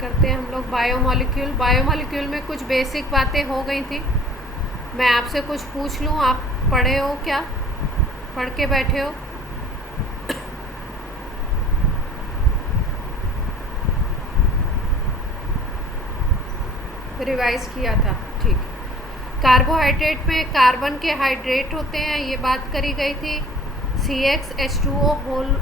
करते हैं हम लोग बायोमोलिक्यूल। बायोमोलिक्यूल में कुछ बेसिक बातें हो गई थी। मैं आपसे कुछ पूछ लूँ, आप पढ़े हो क्या? पढ़ के बैठे हो? रिवाइज किया था, ठीक। कार्बोहाइड्रेट में कार्बन के हाइड्रेट होते हैं, ये बात करी गई थी। CxH2O होल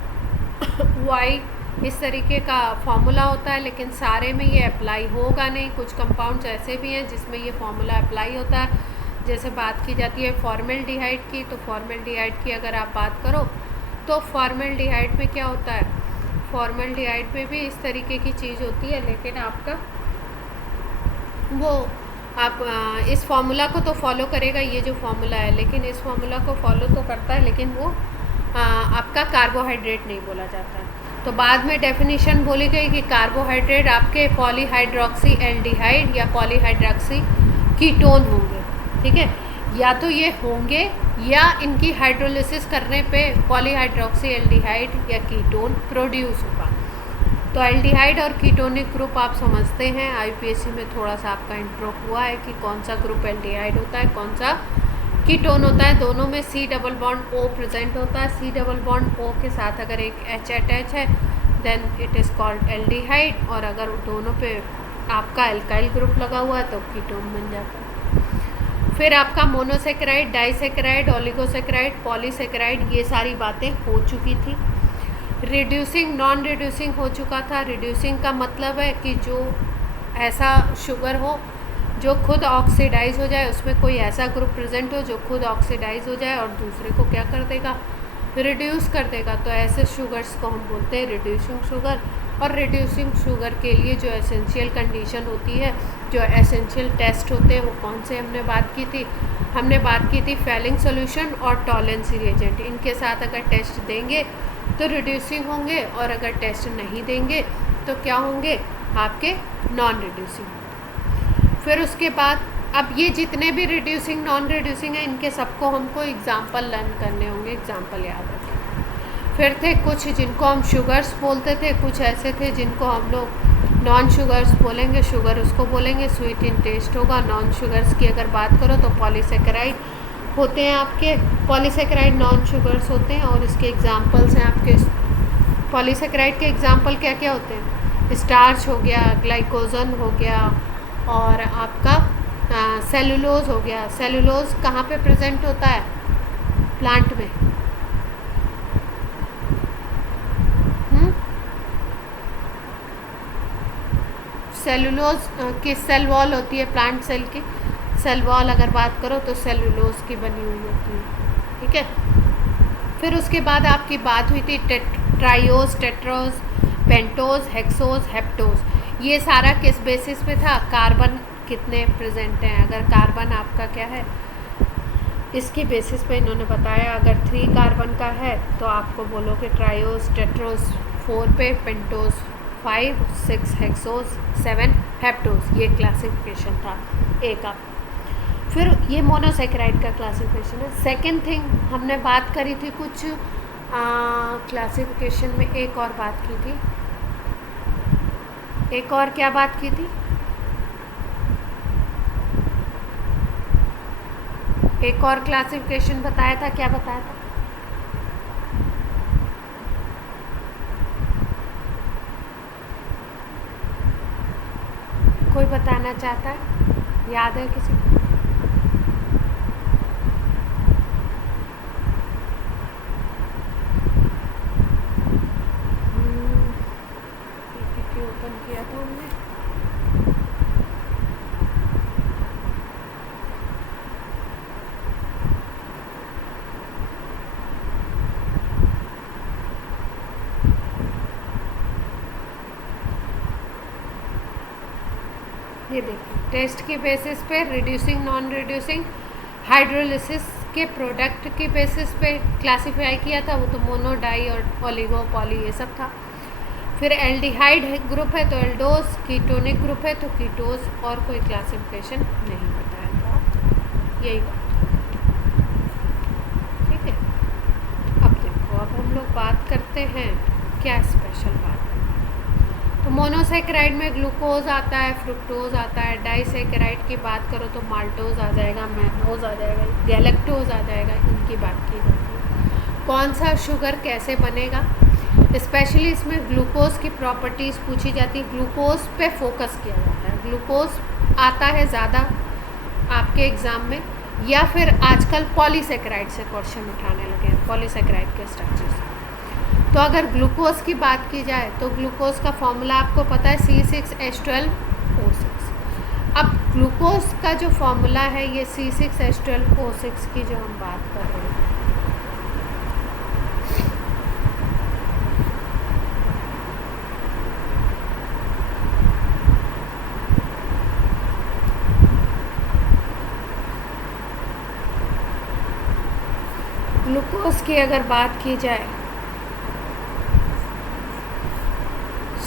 Y इस तरीके का फॉर्मूला होता है, लेकिन सारे में ये अप्लाई होगा नहीं। कुछ कंपाउंड्स ऐसे भी हैं जिसमें ये फॉर्मूला अप्लाई होता है। जैसे बात की जाती है फॉर्मेल्डिहाइड की, तो फॉर्मेल्डिहाइड की अगर आप बात करो तो फॉर्मेल्डिहाइड में क्या होता है, फॉर्मेल्डिहाइड में भी इस तरीके की चीज़ होती है, लेकिन आपका वो आप इस फार्मूला को तो फॉलो करेगा, ये जो फार्मूला है, लेकिन इस फार्मूला को फॉलो तो करता है, लेकिन वो आपका कार्बोहाइड्रेट नहीं बोला जाता है। तो बाद में डेफिनेशन बोली गई कि कार्बोहाइड्रेट आपके पॉलीहाइड्रोक्सी एल्डिहाइड या पॉलीहाइड्रोक्सी कीटोन होंगे, ठीक है। या तो ये होंगे या इनकी हाइड्रोलिसिस करने पे पॉलीहाइड्रोक्सी एल्डिहाइड या कीटोन प्रोड्यूस होगा। तो एल्डिहाइड और कीटोनिक ग्रुप आप समझते हैं, IPSC में थोड़ा सा आपका इंट्रो हुआ है कि कौन सा ग्रुप एल्डिहाइड होता है, कौन सा कीटोन होता है। दोनों में C double bond O present होता है। C डबल बॉन्ड O के साथ अगर एक H अटैच है then it is called aldehyde, और अगर दोनों पे आपका एल्काइल ग्रुप लगा हुआ है तो कीटोन बन जाता है। फिर आपका मोनोसेकेराइड, डाइसेकेराइड, ओलिगोसेकेराइड, पॉलीसेकेराइड, ये सारी बातें हो चुकी थी। रिड्यूसिंग, नॉन रिड्यूसिंग हो चुका था। रिड्यूसिंग का मतलब है कि जो ऐसा शुगर हो जो खुद ऑक्सीडाइज हो जाए, उसमें कोई ऐसा ग्रुप प्रेजेंट हो जो खुद ऑक्सीडाइज हो जाए और दूसरे को क्या कर देगा, रिड्यूस कर देगा। तो ऐसे शुगर्स को हम बोलते हैं रिड्यूसिंग शुगर। और रिड्यूसिंग शुगर के लिए जो एसेंशियल कंडीशन होती है, जो एसेंशियल टेस्ट होते हैं, वो कौन से हमने बात की थी? हमने बात की थी फेलिंग सोल्यूशन और टॉलेंसी रिएजेंट। इनके साथ अगर टेस्ट देंगे तो रिड्यूसिंग होंगे, और अगर टेस्ट नहीं देंगे तो क्या होंगे, आपके नॉन रिड्यूसिंग। फिर उसके बाद अब ये जितने भी रिड्यूसिंग नॉन रिड्यूसिंग हैं, इनके सबको हमको एग्जाम्पल लर्न करने होंगे, एग्जाम्पल याद रखें। फिर थे कुछ जिनको हम शुगर्स बोलते थे, कुछ ऐसे थे जिनको हम लोग नॉन शुगर्स बोलेंगे। शुगर उसको बोलेंगे स्वीट इन टेस्ट होगा। नॉन शुगर्स की अगर बात करो तो पॉलीसेकेराइड होते हैं आपके, पॉलीसेकेराइड नॉन शुगर्स होते हैं। और इसके एग्जांपल्स हैं आपके, पॉलीसेकेराइड के एग्जांपल क्या क्या होते हैं? स्टार्च हो गया, ग्लाइकोजन हो गया, और आपका सेलुलोज हो गया। सेलुलोज कहाँ पे प्रेजेंट होता है? प्लांट में। सेलुलोज की सेल वॉल होती है, प्लांट सेल की सेल वॉल अगर बात करो तो सेलुलोज की बनी हुई होती है, ठीक है। फिर उसके बाद आपकी बात हुई थी triose, tetrose, pentose, hexose, heptose. ये सारा किस बेसिस पे था? कार्बन कितने प्रेजेंट हैं। अगर कार्बन आपका क्या है, इसके बेसिस पे इन्होंने बताया। अगर 3 कार्बन का है तो आपको बोलोगे ट्राइओज, टेट्रोज 4 पे, पेंटोज 5, 6 हेक्सोज, 7 हेप्टोज। ये क्लासिफिकेशन था एक आप। फिर ये मोनोसेकेराइड का क्लासिफिकेशन है। सेकेंड थिंग हमने बात करी थी कुछ क्लासिफिकेशन में, एक और बात की थी, एक और क्या बात की थी, एक और क्लासिफिकेशन बताया था, क्या बताया था? कोई बताना चाहता है? याद है किसी को? ओपन किया था हमने। ये देखिए, टेस्ट के बेसिस पे रिड्यूसिंग, नॉन रिड्यूसिंग, हाइड्रोलिसिस के प्रोडक्ट के बेसिस पे क्लासिफाई किया था। वो तो मोनो, डाई और ओलिगो, पॉली ये सब था। फिर एल्डिहाइड ग्रुप है तो एल्डोज, कीटोनिक ग्रुप है तो कीटोज, और कोई क्लासिफिकेशन नहीं बताया था। यही बात, ठीक है। अब देखो, अब हम लोग बात करते हैं क्या स्पेशल बात है। तो मोनोसेकेराइड में ग्लूकोज आता है, फ्रुक्टोज आता है। डाइसेकेराइड की बात करो तो माल्टोज आ जाएगा, मैनोज आ जाएगा, गैलेक्टोज आ जाएगा, इनकी बात की जाती है। कौन सा शुगर कैसे बनेगा, स्पेशली इसमें ग्लूकोज की प्रॉपर्टीज़ पूछी जाती है, ग्लूकोज पे फोकस किया जाता है। ग्लूकोज आता है ज़्यादा आपके एग्ज़ाम में, या फिर आजकल पॉलीसेकेराइड से क्वेश्चन उठाने लगे हैं, पॉलीसेकेराइड के स्ट्रक्चर से। तो अगर ग्लूकोज की बात की जाए तो ग्लूकोज का फॉर्मूला आपको पता है C6H12O6। अब ग्लूकोज का जो फॉर्मूला है ये C6H12O6 की जो हम बात कर रहे हैं, ग्लूकोज की अगर बात की जाए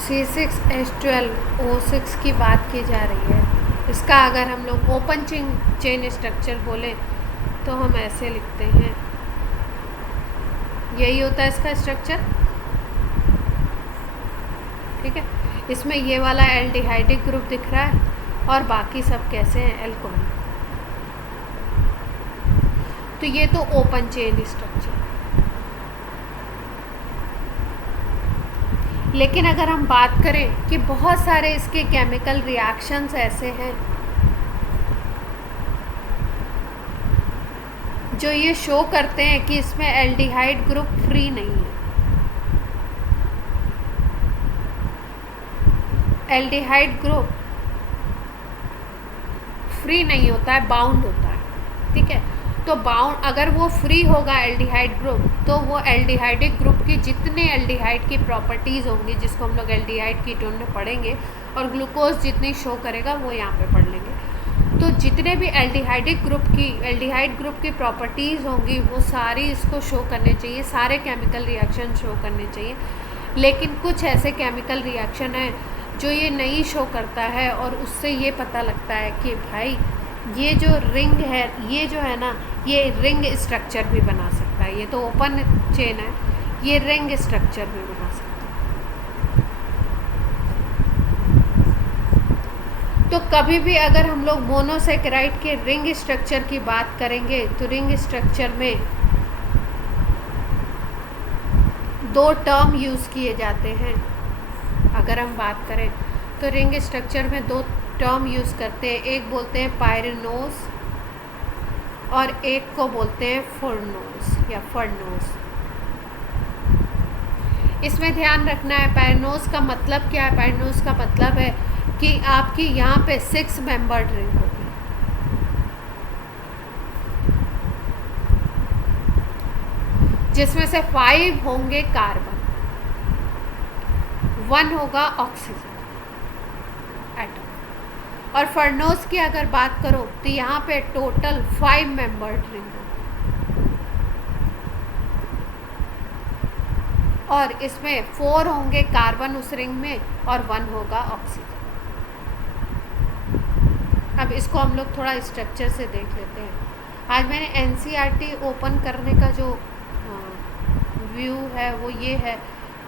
C6H12O6 की बात की जा रही है। इसका अगर हम लोग ओपन चेन स्ट्रक्चर बोले तो हम ऐसे लिखते हैं, यही होता है इसका स्ट्रक्चर, ठीक है। इसमें ये वाला एल्डिहाइडिक ग्रुप दिख रहा है और बाकी सब कैसे हैं, एल्कोहल। तो ये तो ओपन चेन स्ट्रक्चर। लेकिन अगर हम बात करें कि बहुत सारे इसके केमिकल रिएक्शंस ऐसे हैं जो ये शो करते हैं कि इसमें एल्डिहाइड ग्रुप फ्री नहीं है। एल्डिहाइड ग्रुप फ्री नहीं होता है, बाउंड होता है, ठीक है। तो बाउंड अगर वो फ्री होगा एल्डिहाइड ग्रुप, तो वो एल्डिहाइडिक ग्रुप की जितने एल्डिहाइड की प्रॉपर्टीज़ होंगी, जिसको हम लोग एल्डिहाइड कीटोन में पढ़ेंगे, और ग्लूकोज जितनी शो करेगा वो यहाँ पे पढ़ लेंगे। तो जितने भी एल्डिहाइड ग्रुप की प्रॉपर्टीज़ होंगी वो सारी इसको शो करने चाहिए, सारे केमिकल रिएक्शन शो करने चाहिए। लेकिन कुछ ऐसे केमिकल रिएक्शन हैं जो ये नहीं शो करता है, और उससे ये पता लगता है कि भाई ये जो रिंग है, ये जो है ना, ये रिंग स्ट्रक्चर भी बना सकता है। ये तो ओपन चेन है, ये रिंग स्ट्रक्चर भी बना सकता है। तो कभी भी अगर हम लोग मोनोसेकेराइड के रिंग स्ट्रक्चर की बात करेंगे तो रिंग स्ट्रक्चर में दो टर्म यूज़ किए जाते हैं। अगर हम बात करें तो रिंग स्ट्रक्चर में दो टर्म यूज़ करते हैं, एक बोलते हैं पायरेनोज और एक को बोलते हैं फर्नोज या फर्नोज। इसमें ध्यान रखना है पायरेनोज का मतलब क्या है। पायरेनोज का मतलब है कि आपकी यहाँ पे 6 मेंबर्ड रिंग होगी, जिसमें से 5 होंगे कार्बन, 1 होगा ऑक्सीजन एटम। और फर्नोज की अगर बात करो तो यहाँ पे टोटल 5 मेंबर्ड रिंग है, और इसमें 4 होंगे कार्बन उस रिंग में और 1 होगा ऑक्सीजन। अब इसको हम लोग थोड़ा स्ट्रक्चर से देख लेते हैं। आज मैंने एनसीईआरटी ओपन करने का जो व्यू है वो ये है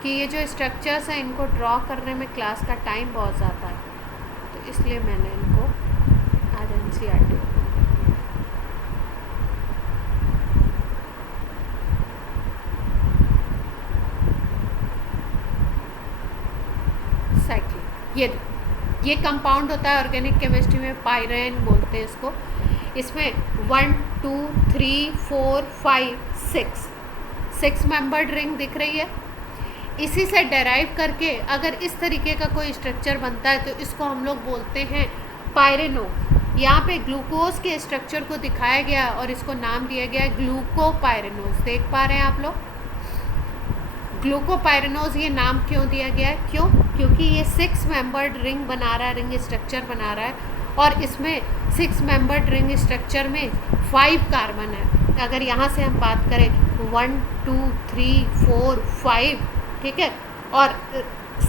कि ये जो स्ट्रक्चर्स हैं इनको ड्रॉ करने में क्लास का टाइम बहुत ज़्यादा है, तो इसलिए मैंने इनको आज एनसीईआरटी साइक्लिन, ये कंपाउंड होता है ऑर्गेनिक केमिस्ट्री में, पायरेन बोलते हैं इसको। इसमें 1 2 3 4 5 6 मेंबर्ड रिंग दिख रही है। इसी से डेराइव करके अगर इस तरीके का कोई स्ट्रक्चर बनता है तो इसको हम लोग बोलते हैं पायरेनोज। यहाँ पे ग्लूकोज के स्ट्रक्चर को दिखाया गया और इसको नाम दिया गया ग्लूकोपायरेनोज। देख पा रहे हैं आप लोग, ग्लूकोपायरेनोज ये नाम क्यों दिया गया है? क्योंकि ये 6 मेंबर्ड रिंग बना रहा है, रिंग स्ट्रक्चर बना रहा है, और इसमें 6 मेंबर्ड रिंग स्ट्रक्चर में 5 कार्बन है। अगर यहाँ से हम बात करें 1 2 3 4 5, ठीक है, और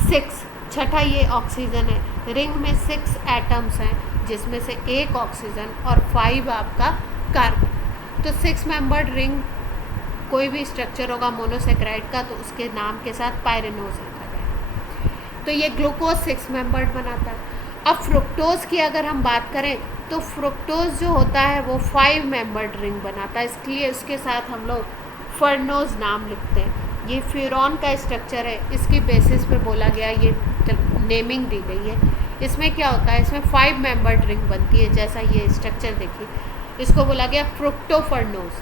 6 छठा ये ऑक्सीजन है। रिंग में 6 एटम्स हैं जिसमें से 1 ऑक्सीजन और 5 आपका कार्बन। तो 6 मेंबर्ड रिंग कोई भी स्ट्रक्चर होगा मोनोसेकेराइड का तो उसके नाम के साथ पायरेनोज लिखा जाए। तो ये ग्लूकोज 6 मेंबर्ड बनाता है। अब फ्रुक्टोज की अगर हम बात करें तो फ्रुक्टोज जो होता है वो 5 मेंबर्ड रिंग बनाता है, इसलिए इसके साथ हम लोग फर्नोज नाम लिखते हैं। ये फ्यूरॉन का स्ट्रक्चर है, इसकी बेसिस पे बोला गया, ये नेमिंग दी गई है। इसमें क्या होता है, इसमें 5 मेंबर्ड रिंग बनती है, जैसा ये स्ट्रक्चर देखिए, इसको बोला गया फ्रुक्टोफर्नोज।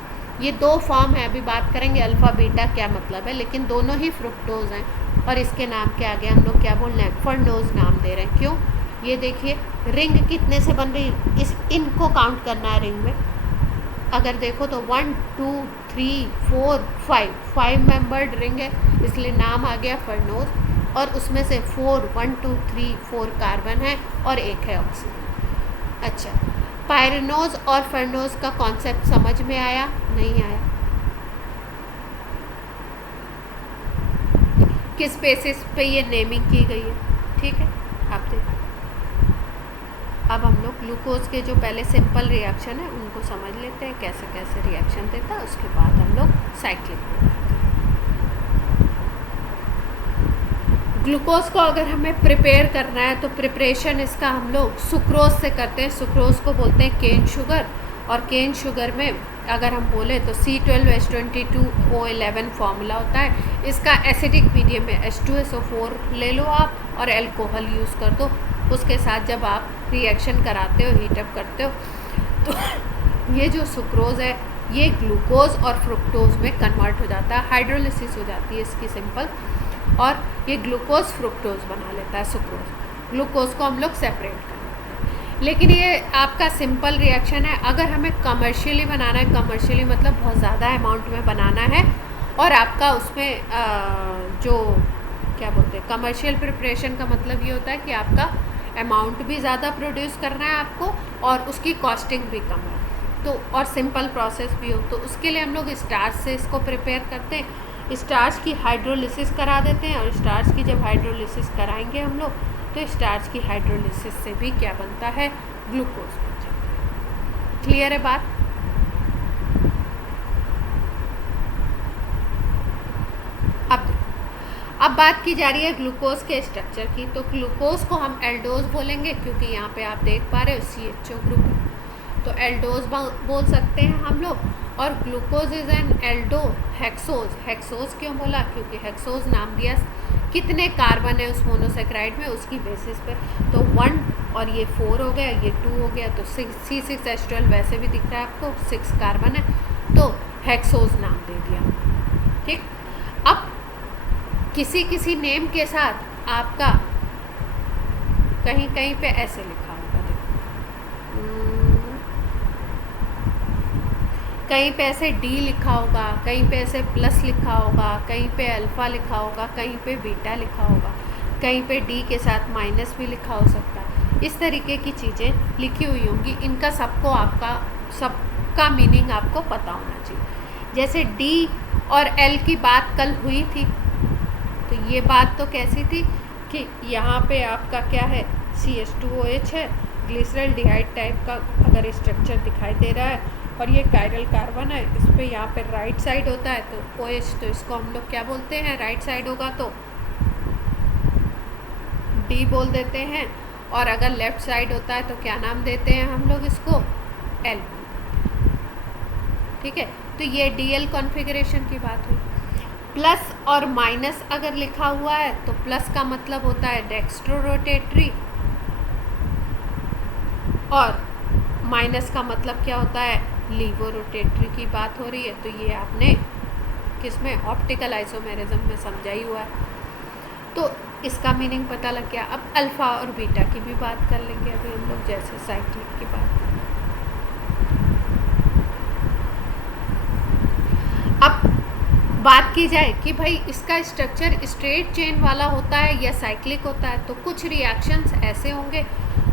ये 2 फॉर्म है, अभी बात करेंगे अल्फ़ा बीटा क्या मतलब है, लेकिन दोनों ही फ्रुक्टोज हैं और इसके नाम के आगे हम लोग क्या बोल रहे हैं, फर्नोज नाम दे रहे हैं। क्यों, ये देखिए रिंग कितने से बन रही, इनको काउंट करना है रिंग में। अगर देखो तो 1 2 3 4 5 मेंबर्ड रिंग है, इसलिए नाम आ गया फर्नोज। और उसमें से 1 2 3 4 कार्बन है और 1 है ऑक्सीजन। अच्छा, पायरेनोज और फर्नोज का कॉन्सेप्ट समझ में आया, नहीं आया? किस बेसिस पे ये नेमिंग की गई है, ठीक है, आप देखो। अब हम लोग ग्लूकोज के जो पहले सिंपल रिएक्शन है उनको समझ लेते हैं, कैसे कैसे रिएक्शन देता है, उसके बाद हम लोग साइक्लिक में जाते हैं। ग्लूकोज को अगर हमें प्रिपेयर करना है तो प्रिपरेशन इसका हम लोग सुक्रोज से करते हैं। सुक्रोज को बोलते हैं केन शुगर, और केन शुगर में अगर हम बोले तो C12H22O11 फार्मूला होता है। इसका एसिडिक मीडियम में H2SO4 ले लो आप और अल्कोहल यूज़ कर दो। उसके साथ जब आप रिएक्शन कराते हो, हीटअप करते हो, तो ये जो सुक्रोज है ये ग्लूकोज और फ्रुक्टोज में कन्वर्ट हो जाता है, हाइड्रोलिसिस हो जाती है इसकी सिंपल, और ये ग्लूकोज फ्रुक्टोज बना लेता है सुक्रोज। ग्लूकोज को हम लोग सेपरेट कर लेते हैं। लेकिन ये आपका सिंपल रिएक्शन है। अगर हमें कमर्शियली बनाना है, कमर्शियली मतलब बहुत ज़्यादा अमाउंट में बनाना है, और आपका उसमें जो क्या बोलते हैं, कमर्शियल प्रिपरेशन का मतलब ये होता है कि आपका अमाउंट भी ज़्यादा प्रोड्यूस करना है आपको और उसकी कॉस्टिंग भी कम है, तो और सिंपल प्रोसेस भी हो, तो उसके लिए हम लोग स्टार्च से इसको प्रिपेयर करते हैं। स्टार्च की हाइड्रोलिसिस करा देते हैं, और स्टार्च की जब हाइड्रोलिसिस कराएंगे हम लोग तो स्टार्च की हाइड्रोलिसिस से भी क्या बनता है, ग्लूकोज बन जाता है। क्लियर है बात? अब बात की जा रही है ग्लूकोज के स्ट्रक्चर की। तो ग्लूकोज को हम एल्डोज बोलेंगे, क्योंकि यहाँ पे आप देख पा रहे हो CHO ग्रुप है, तो एल्डोज बोल सकते हैं हम लोग। और glucose is an Aldo hexose. Hexose क्यों बोला, क्योंकि हेक्सोज नाम दिया कितने कार्बन है उस मोनोसेक्राइड में, उसकी बेसिस पे। तो 1 और ये 4 हो गया, ये 2 हो गया, तो C6H12 वैसे भी दिख रहा है आपको, 6 कार्बन है, तो हेक्सोज नाम दे दिया। ठीक, अब किसी किसी नेम के साथ आपका कहीं कहीं पे ऐसे लिखा होगा, देखो कहीं पे ऐसे D लिखा होगा, कहीं पे ऐसे प्लस लिखा होगा, कहीं पे अल्फ़ा लिखा होगा, कहीं पे बीटा लिखा होगा, कहीं पे D के साथ माइनस भी लिखा हो सकता है। इस तरीके की चीज़ें लिखी हुई होंगी, इनका सबका मीनिंग आपको पता होना चाहिए। जैसे D और L की बात कल हुई थी, तो ये बात तो कैसी थी कि यहाँ पे आपका क्या है, CH2OH है, ग्लिसरल डिहाइड टाइप का अगर स्ट्रक्चर दिखाई दे रहा है, और ये कायरल कार्बन है, इस पे यहाँ पे राइट साइड होता है तो OH, तो इसको हम लोग क्या बोलते हैं, राइट साइड होगा तो D बोल देते हैं, और अगर लेफ़्ट साइड होता है तो क्या नाम देते हैं हम लोग इसको, L बोल देते हैं। ठीक है, तो ये DL कॉन्फ़िगरेशन की बात हुई। प्लस और माइनस अगर लिखा हुआ है तो प्लस का मतलब होता है डेक्स्ट्रो रोटेटरी, और माइनस का मतलब क्या होता है, लीवो रोटेटरी की बात हो रही है। तो ये आपने किसमें, ऑप्टिकल आइसोमेरिज्म में समझा ही हुआ है, तो इसका मीनिंग पता लग गया। अब अल्फ़ा और बीटा की भी बात कर लेंगे अभी हम लोग, जैसे साइक्लिक की बात। अब बात की जाए कि भाई इसका स्ट्रक्चर स्ट्रेट चेन वाला होता है या साइक्लिक होता है, तो कुछ रिएक्शंस ऐसे होंगे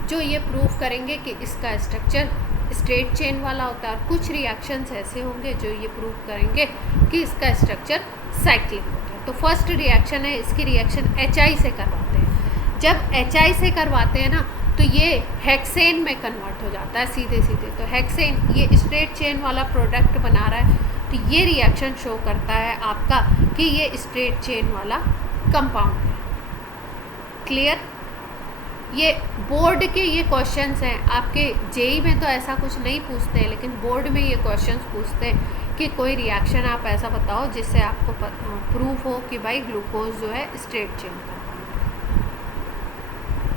जो ये प्रूव करेंगे कि इसका स्ट्रक्चर स्ट्रेट चेन वाला होता है, और कुछ रिएक्शंस ऐसे होंगे जो ये प्रूव करेंगे कि इसका स्ट्रक्चर साइक्लिक होता है। तो फर्स्ट रिएक्शन है, इसकी रिएक्शन HI से करवाते हैं। जब HI से करवाते हैं ना, तो ये हेक्सेन में कन्वर्ट हो जाता है सीधे सीधे। तो हेक्सेन ये स्ट्रेट चेन वाला प्रोडक्ट बना रहा है, तो ये रिएक्शन शो करता है आपका कि ये स्ट्रेट चेन वाला कंपाउंड है। क्लियर? ये बोर्ड के ये क्वेश्चंस हैं, आपके जेई में तो ऐसा कुछ नहीं पूछते हैं, लेकिन बोर्ड में ये क्वेश्चंस पूछते हैं कि कोई रिएक्शन आप ऐसा बताओ जिससे आपको प्रूफ हो कि भाई ग्लूकोज जो है स्ट्रेट चेन का।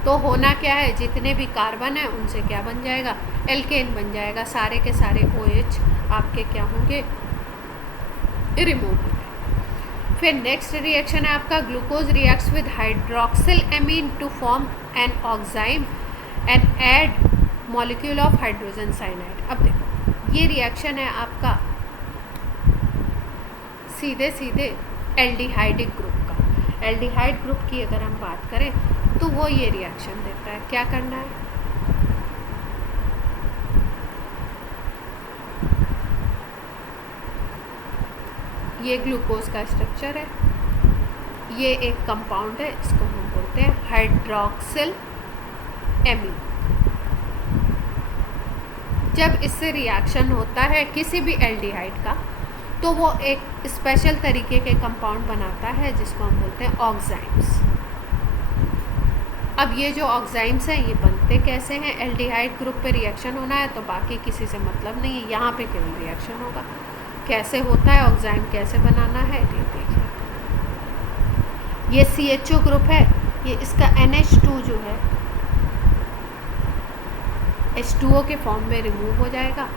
तो होना क्या है, जितने भी कार्बन है उनसे क्या बन जाएगा, एल्केन बन जाएगा, सारे के सारे OH आपके क्या होंगे, रिमूव होंगे। फिर नेक्स्ट रिएक्शन है आपका glucose reacts with hydroxyl amine to form an oxime and add molecule of hydrogen cyanide. अब देखो ये रिएक्शन है आपका सीधे सीधे एल्डिहाइडिक ग्रुप का। एल्डिहाइड ग्रुप की अगर हम बात करें तो वो ये रिएक्शन देता है। क्या करना है, ये ग्लूकोज का स्ट्रक्चर है, ये एक कंपाउंड है, इसको हम बोलते हैं हाइड्रोक्सिल एमीन। जब इससे रिएक्शन होता है किसी भी एल्डिहाइड का तो वो एक स्पेशल तरीके के कंपाउंड बनाता है जिसको हम बोलते हैं ऑक्साइम्स। अब ये जो ऑक्साइम्स हैं ये बनते कैसे हैं, एल्डिहाइड ग्रुप पे रिएक्शन होना है तो बाकी किसी से मतलब नहीं है, यहाँ पे केवल रिएक्शन होगा। कैसे होता है, ऑक्साइम कैसे बनाना है ये देखिए। ये CHO ग्रुप है, ये इसका NH2 जो है H2O के फॉर्म में रिमूव हो जाएगा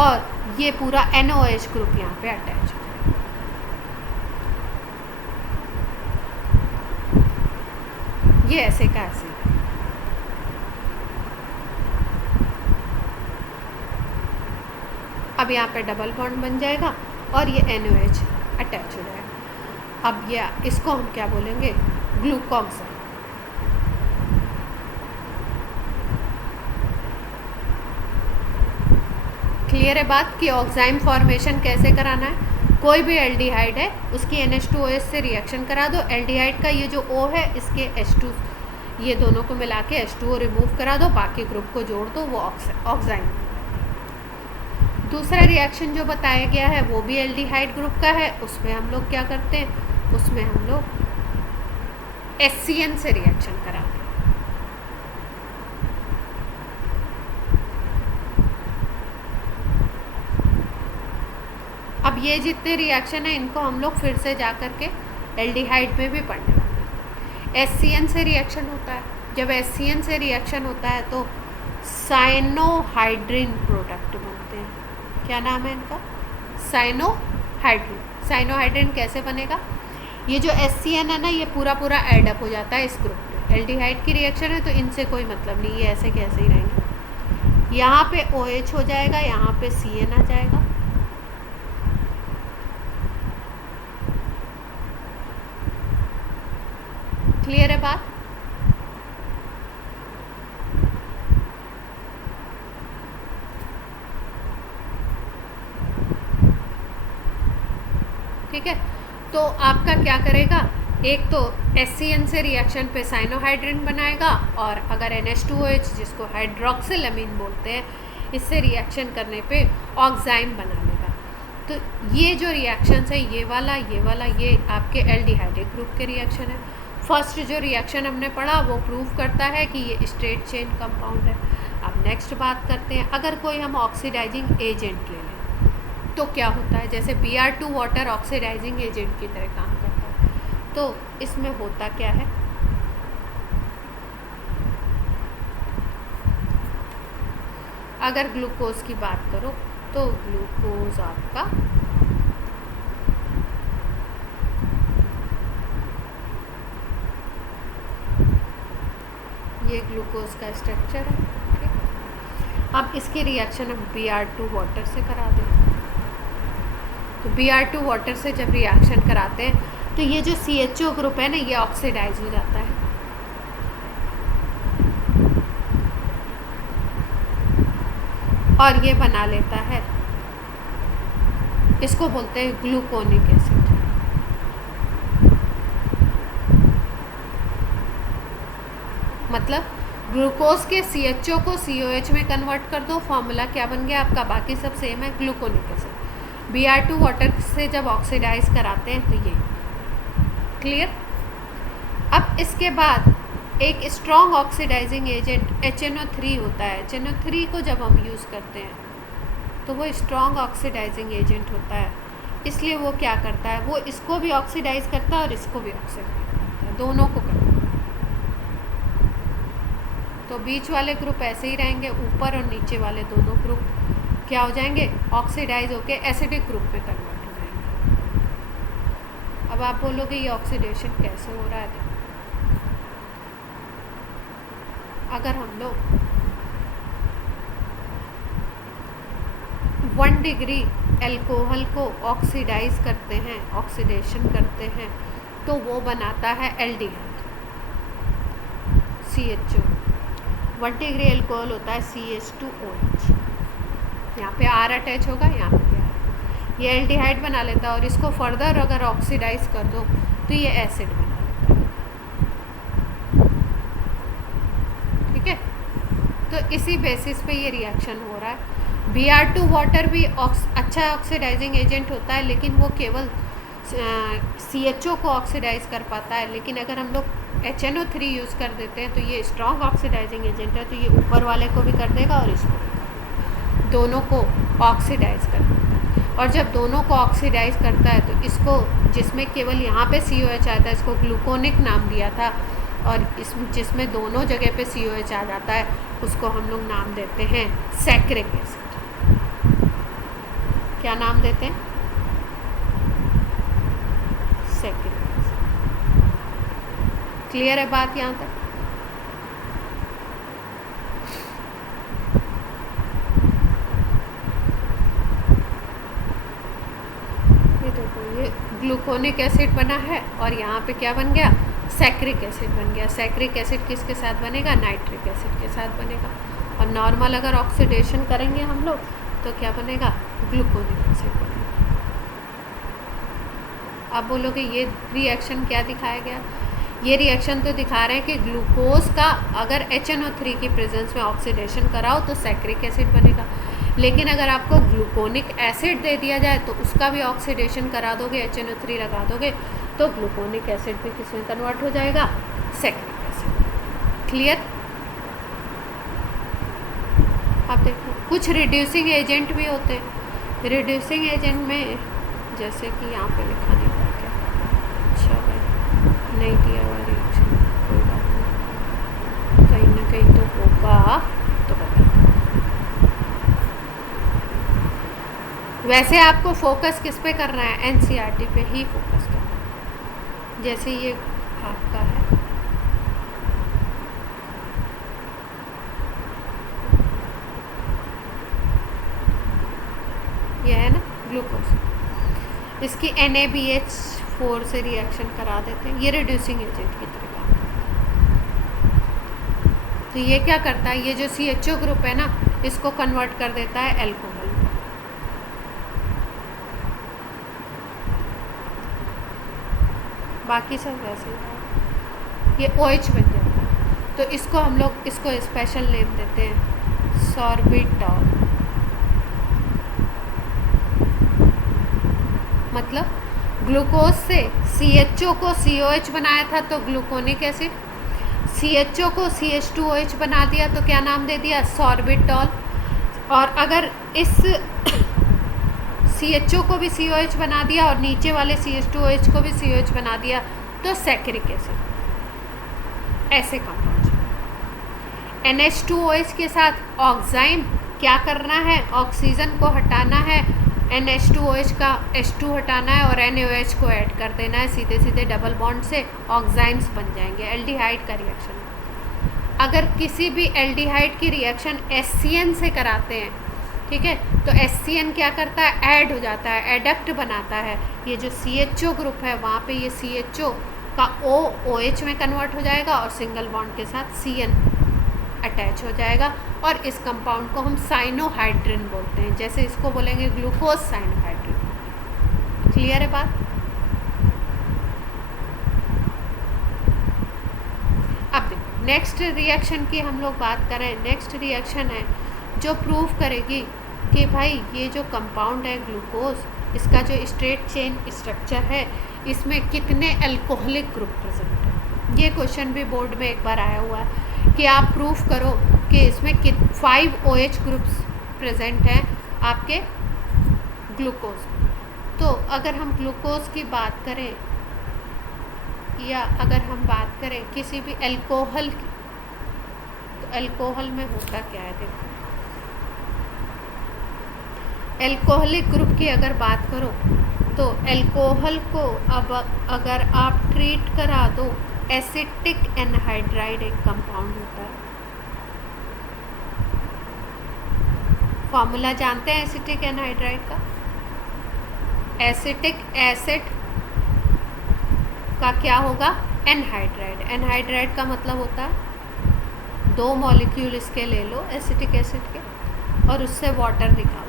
और ये पूरा NOH ग्रुप यहाँ पे अटैच हो जाएगा। ये ऐसे का ऐसे। अब यहाँ पे डबल बॉन्ड बन जाएगा और ये NOH अटैच हो जाएगा। अब ये इसको हम क्या बोलेंगे, ग्लूकोक्साइड। क्लियर है बात कि ऑक्साइम फॉर्मेशन कैसे कराना है। कोई भी एल्डिहाइड है उसकी NH2OH से रिएक्शन करा दो, एल्डिहाइड का ये जो O है इसके H2 ये दोनों को मिला के H2O रिमूव करा दो, बाकी ग्रुप को जोड़ दो, वो ऑक्साइम। दूसरा रिएक्शन जो बताया गया है वो भी एल्डिहाइड ग्रुप का है, उसमें हम लोग क्या करते हैं, उसमें हम लोग HCN से रिएक्शन कराते हैं। अब ये जितने रिएक्शन है इनको हम लोग फिर से जा कर के एल्डिहाइड में भी पढ़ने वाले हैं। HCN से रिएक्शन होता है, जब HCN से रिएक्शन होता है तो साइनोहाइड्रिन प्रोडक्ट बनते हैं। क्या नाम है इनका, साइनोहाइड्रिन। साइनोहाइड्रिन कैसे बनेगा, ये जो HCN है ना ये पूरा पूरा एडअप हो जाता है इस ग्रुप में। एल्डिहाइड की रिएक्शन है तो इनसे कोई मतलब नहीं, ये ऐसे कैसे ही रहेंगे। यहाँ पे OH हो जाएगा, यहाँ पे CN आ जाएगा। क्लियर है बात? ठीक है, तो आपका क्या करेगा, एक तो HCN से रिएक्शन पे साइनोहाइड्रिन बनाएगा और अगर NH2OH जिसको हाइड्रोक्सिल अमीन बोलते हैं इससे रिएक्शन करने पे ऑक्साइम बना लेगा। तो ये जो रिएक्शंस है ये वाला ये आपके एल्डिहाइडिक ग्रुप के रिएक्शन है। फर्स्ट जो रिएक्शन हमने पढ़ा वो प्रूव करता है कि ये स्ट्रेट चेन कंपाउंड है। अब नेक्स्ट बात करते हैं, अगर कोई हम ऑक्सीडाइजिंग एजेंट ले लें तो क्या होता है, जैसे Br2 वाटर ऑक्सीडाइजिंग एजेंट की तरह काम करता है, तो इसमें होता क्या है, अगर ग्लूकोज की बात करो तो ग्लूकोज आपका ये ग्लूकोज का स्ट्रक्चर है। अब इसकी रिएक्शन हम Br2 वाटर से करा दें, तो Br2 वाटर से जब रिएक्शन कराते हैं तो ये जो CHO ग्रुप है ना ये ऑक्सीडाइज हो जाता है। और ये बना लेता है, इसको बोलते हैं ग्लूकोनिक एसिड। मतलब ग्लूकोज के CHO को COH में कन्वर्ट कर दो, फॉर्मूला क्या बन गया आपका, बाकी सब सेम है, ग्लूकोनिक एसिड। Br2 वाटर से जब ऑक्सीडाइज कराते हैं तो ये क्लियर। अब इसके बाद एक स्ट्रॉन्ग ऑक्सीडाइजिंग एजेंट HNO3 होता है। HNO3 को जब हम यूज़ करते हैं तो वो स्ट्रॉन्ग ऑक्सीडाइजिंग एजेंट होता है, इसलिए वो क्या करता है, वो इसको भी ऑक्सीडाइज करता है और इसको भी ऑक्सीडाइज करता है, दोनों को करता है। तो बीच वाले ग्रुप ऐसे ही रहेंगे, ऊपर और नीचे वाले दोनों ग्रुप क्या हो जाएंगे, ऑक्सीडाइज होके एसिडिक ग्रुप में कन्वर्ट हो जाएंगे। अब आप बोलोगे ये ऑक्सीडेशन कैसे हो रहा है। अगर हम लोग 1 डिग्री अल्कोहल को ऑक्सीडाइज करते हैं, ऑक्सीडेशन करते हैं, तो वो बनाता है एल्डिहाइड, CHO। 1 डिग्री अल्कोहल होता है CH2OH, यहाँ पे R अटैच होगा, यहाँ पे R, ये एल्डिहाइड बना लेता है। और इसको फर्दर अगर ऑक्सीडाइज कर दो तो ये एसिड बना लेता है, ठीक है। तो इसी बेसिस पे ये रिएक्शन हो रहा है। Br2 वाटर भी अच्छा ऑक्सीडाइजिंग एजेंट होता है, लेकिन वो केवल CHO को ऑक्सीडाइज कर पाता है। लेकिन अगर हम लोग HNO3 यूज़ कर देते हैं तो ये स्ट्रॉन्ग ऑक्सीडाइजिंग एजेंट है, तो ये ऊपर वाले को भी कर देगा और इसको भी कर देगा, दोनों को ऑक्सीडाइज कर देता है। और जब दोनों को ऑक्सीडाइज करता है तो इसको, जिसमें केवल यहाँ पे COH आता है, इसको ग्लूकोनिक नाम दिया था, और जिसमें दोनों जगह पे COH आ जाता है उसको हम लोग नाम देते हैं सैक्रिक एसिड। क्या नाम देते हैं, सैक्रिक एसिड। क्लियर है बात यहाँ तक। ये देखो, ये ग्लूकोनिक एसिड बना है और यहाँ पे क्या बन गया, सैक्रिक एसिड बन गया। सैक्रिक एसिड किसके साथ बनेगा, नाइट्रिक एसिड के साथ बनेगा। और नॉर्मल अगर ऑक्सीडेशन करेंगे हम लोग तो क्या बनेगा, ग्लूकोनिक एसिड बनेगा। अब बोलोगे ये रिएक्शन क्या दिखाया गया, ये रिएक्शन तो दिखा रहे हैं कि ग्लूकोज का अगर HNO3 की प्रेजेंस में ऑक्सीडेशन कराओ तो सैक्रिक एसिड बनेगा। लेकिन अगर आपको ग्लूकोनिक एसिड दे दिया जाए तो उसका भी ऑक्सीडेशन करा दोगे, HNO3 लगा दोगे, तो ग्लूकोनिक एसिड भी किसमें कन्वर्ट हो जाएगा, सैक्रिक एसिड। क्लियर। आप देखो कुछ रिड्यूसिंग एजेंट भी होते हैं। रिड्यूसिंग एजेंट में जैसे कि यहाँ पे लिखा नहीं हुआ क्या, अच्छा भाई नहीं दिया हुआ रिएक्शन, कोई बात नहीं, कहीं ना कहीं तो होगा तो बता दो। वैसे आपको फोकस किस पे करना है, NCERT पे ही फोकस करना है। जैसे ये आपका है, ये है ना ग्लूकोज, इसकी NaBH4 से रिएक्शन करा देते हैं, ये रिड्यूसिंग एजेंट की तरह काम करता है। तो ये क्या करता है, ये जो CHO ग्रुप है ना, इसको कन्वर्ट कर देता है अल्कोहल में। बाकी सब वैसे ही, ये OH बन जाता है। तो इसको हम लोग, इसको स्पेशल नेम देते हैं सॉर्बिटॉल। मतलब ग्लूकोज से CHO को COH बनाया था तो ग्लूकोनिक एसिड, CHO को CH2OH बना दिया तो क्या नाम दे दिया, सॉर्बिटॉल। और अगर इस CHO को भी COH बना दिया और नीचे वाले CH2OH को भी COH बना दिया तो सैक्रिक एसिड। ऐसे कंपाउंड NH2OH के साथ ऑक्साइम क्या करना है, ऑक्सीजन को हटाना है, NH2OH का H2 हटाना है और NaOH को ऐड कर देना है। सीधे सीधे डबल बॉन्ड से ऑक्साइम्स बन जाएंगे। एल्डिहाइड का रिएक्शन, अगर किसी भी एल्डिहाइड की रिएक्शन HCN से कराते हैं, ठीक है, तो HCN क्या करता है, ऐड हो जाता है, एडक्ट बनाता है। ये जो CHO ग्रुप है वहाँ पे ये CHO का O OH में कन्वर्ट हो जाएगा और सिंगल बॉन्ड के साथ CN अटैच हो जाएगा और इस कंपाउंड को हम साइनोहाइड्रिन बोलते हैं। जैसे इसको बोलेंगे ग्लूकोज साइनोहाइड्रिन। क्लियर है बात। अब देखो नेक्स्ट रिएक्शन की हम लोग बात करें। नेक्स्ट रिएक्शन है जो प्रूव करेगी कि भाई ये जो कंपाउंड है ग्लूकोज, इसका जो स्ट्रेट चेन स्ट्रक्चर है इसमें कितने अल्कोहलिक ग्रुप प्रेजेंट है। ये क्वेश्चन भी बोर्ड में एक बार आया हुआ है कि आप प्रूफ करो कि इसमें 5 OH ग्रुप्स प्रेजेंट हैं आपके ग्लूकोज। तो अगर हम ग्लूकोज की बात करें या अगर हम बात करें किसी भी अल्कोहल की, तो अल्कोहल में होता क्या है, देखो अल्कोहलिक ग्रुप की अगर बात करो तो अल्कोहल को अब अगर आप ट्रीट करा दो, एसिटिक एनहाइड्राइड एक कंपाउंड होता है। फॉर्मूला जानते हैं एसिटिक एनहाइड्राइड का? एसिटिक एसिड का क्या होगा? एनहाइड्राइड। एनहाइड्राइड का मतलब होता है 2 मॉलिक्यूल इसके ले लो एसिटिक एसिड के और उससे वाटर निकाल दो,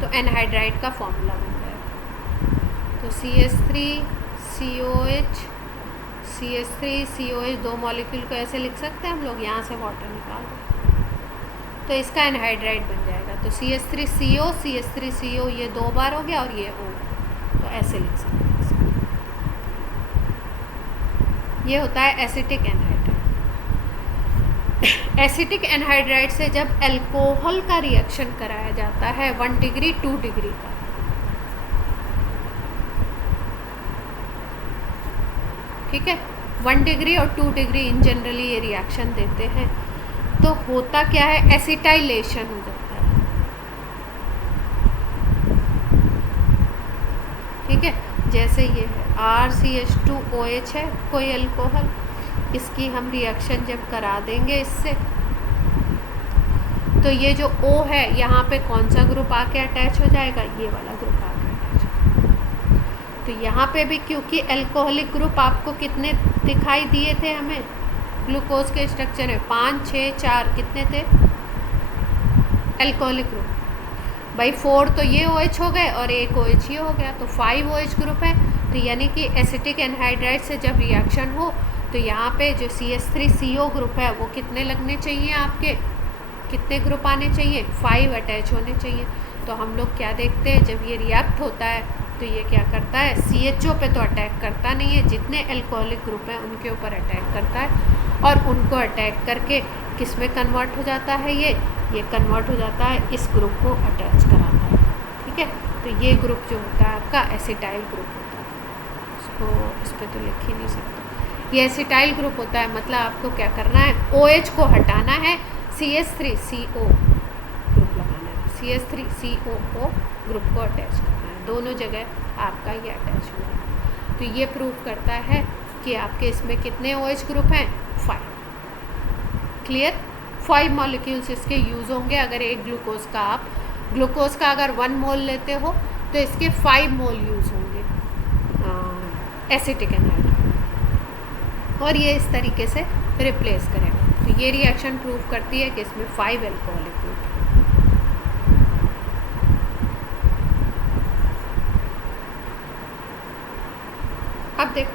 तो एनहाइड्राइड का फॉर्मूला बन जाएगा। तो CH3COH 2 मॉलिक्यूल को ऐसे लिख सकते हैं हम लोग, यहाँ से वाटर निकाल दो तो इसका एनहाइड्राइड बन जाएगा। तो CH3CO ये 2 बार हो गया और ये O, तो ऐसे लिख सकते हैं। ये होता है एसिटिक एनहाइड्राइड। एसिटिक एनहाइड्राइड से जब अल्कोहल का रिएक्शन कराया जाता है 1 डिग्री 2 डिग्री का, ठीक है, 1 डिग्री और 2 डिग्री इन जनरली ये रिएक्शन देते हैं, तो होता क्या है? एसिटाइलेशन हो जाता है, ठीक है। जैसे ये है RCH2OH है कोई अल्कोहल, इसकी हम रिएक्शन जब करा देंगे इससे, तो ये जो O है यहाँ पे कौन सा ग्रुप आके अटैच हो जाएगा? ये वाला ग्रुप आके अटैच हो जाएगा। तो यहाँ पे भी क्योंकि अल्कोहलिक ग्रुप आपको कितने दिखाई दिए थे हमें ग्लूकोज के स्ट्रक्चर में? 5, 6, 4 कितने थे अल्कोहलिक ग्रुप? भाई 4 तो ये OH हो गए और 1 OH ये हो गया, तो 5 OH ग्रुप है। तो यानी कि एसिटिक एनहाइड्राइड से जब रिएक्शन हो तो यहाँ पे जो CH3CO ग्रुप है वो कितने लगने चाहिए आपके? कितने ग्रुप आने चाहिए? 5 अटैच होने चाहिए। तो हम लोग क्या देखते हैं, जब ये रिएक्ट होता है तो ये क्या करता है? CHO पे तो अटैक करता नहीं है, जितने अल्कोहलिक ग्रुप हैं उनके ऊपर अटैक करता है और उनको अटैक करके किस में कन्वर्ट हो जाता है? ये कन्वर्ट हो जाता है इस ग्रुप को अटैच कराता है, ठीक है। तो ये ग्रुप जो होता है आपका एसिटाइल ग्रुप होता है। इसको इस पर तो लिख ही नहीं सकते, ये एसिटाइल ग्रुप होता है। मतलब आपको क्या करना है? OH को हटाना है, CH3CO ग्रुप लगाना है, CH3COO ग्रुप को अटैच करना है, दोनों जगह आपका ये अटैच हुआ है। तो ये प्रूव करता है कि आपके इसमें कितने OH ग्रुप हैं? 5। क्लियर? 5 मॉलिक्यूल्स इसके यूज़ होंगे। अगर एक ग्लूकोज का अगर 1 मोल लेते हो तो इसके 5 मोल यूज़ होंगे एसिटिक एनहाइड्राइड, और ये इस तरीके से रिप्लेस करेगा। तो ये रिएक्शन प्रूव करती है कि इसमें 5 अल्कोहलिक ग्रुप है। अब देखो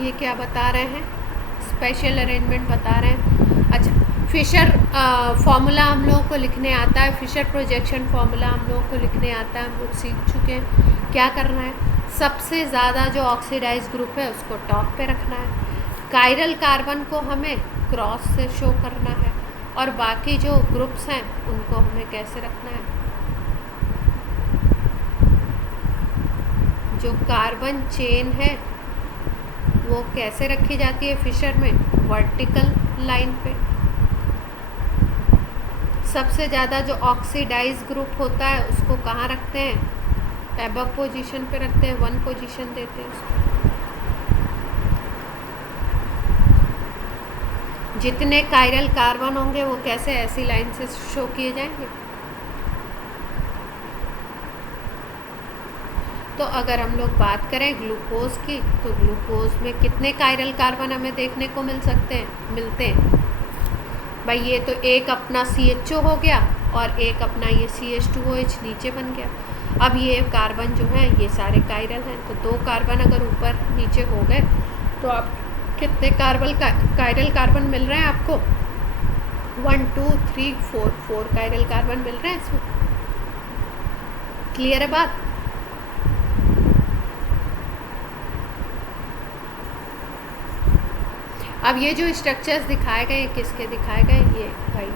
ये क्या बता रहे हैं? स्पेशल अरेंजमेंट बता रहे हैं। अच्छा, फिशर फार्मूला हम लोगों को लिखने आता है, फिशर प्रोजेक्शन फार्मूला हम लोगों को लिखने आता है, हम लोग सीख चुके हैं। क्या करना है? सबसे ज़्यादा जो ऑक्सीडाइज ग्रुप है उसको टॉप पे रखना है, कायरल कार्बन को हमें क्रॉस से शो करना है, और बाकी जो ग्रुप्स हैं उनको हमें कैसे रखना है? जो कार्बन चेन है वो कैसे रखी जाती है फिशर में? वर्टिकल लाइन पे। सबसे ज़्यादा जो ऑक्सीडाइज ग्रुप होता है उसको कहाँ रखते हैं? एबव पोजीशन पे रखते हैं, 1 पोजीशन देते हैं उसको। जितने कायरल कार्बन होंगे वो कैसे ऐसी लाइन से शो किए जाएंगे? तो अगर हम लोग बात करें ग्लूकोज की, तो ग्लूकोज में कितने कायरल कार्बन हमें देखने को मिलते हैं? भाई ये तो एक अपना CHO हो गया और एक अपना ये CH2OH नीचे बन गया। अब ये कार्बन जो है ये सारे कायरल हैं, तो 2 कार्बन अगर ऊपर नीचे हो गए तो आप कितने कायरल कार्बन मिल रहे हैं आपको? 1 2 3 4 कायरल कार्बन मिल रहे हैं इसमें। क्लियर है बात? अब ये जो स्ट्रक्चर्स दिखाए गए किसके दिखाए गए, ये भाई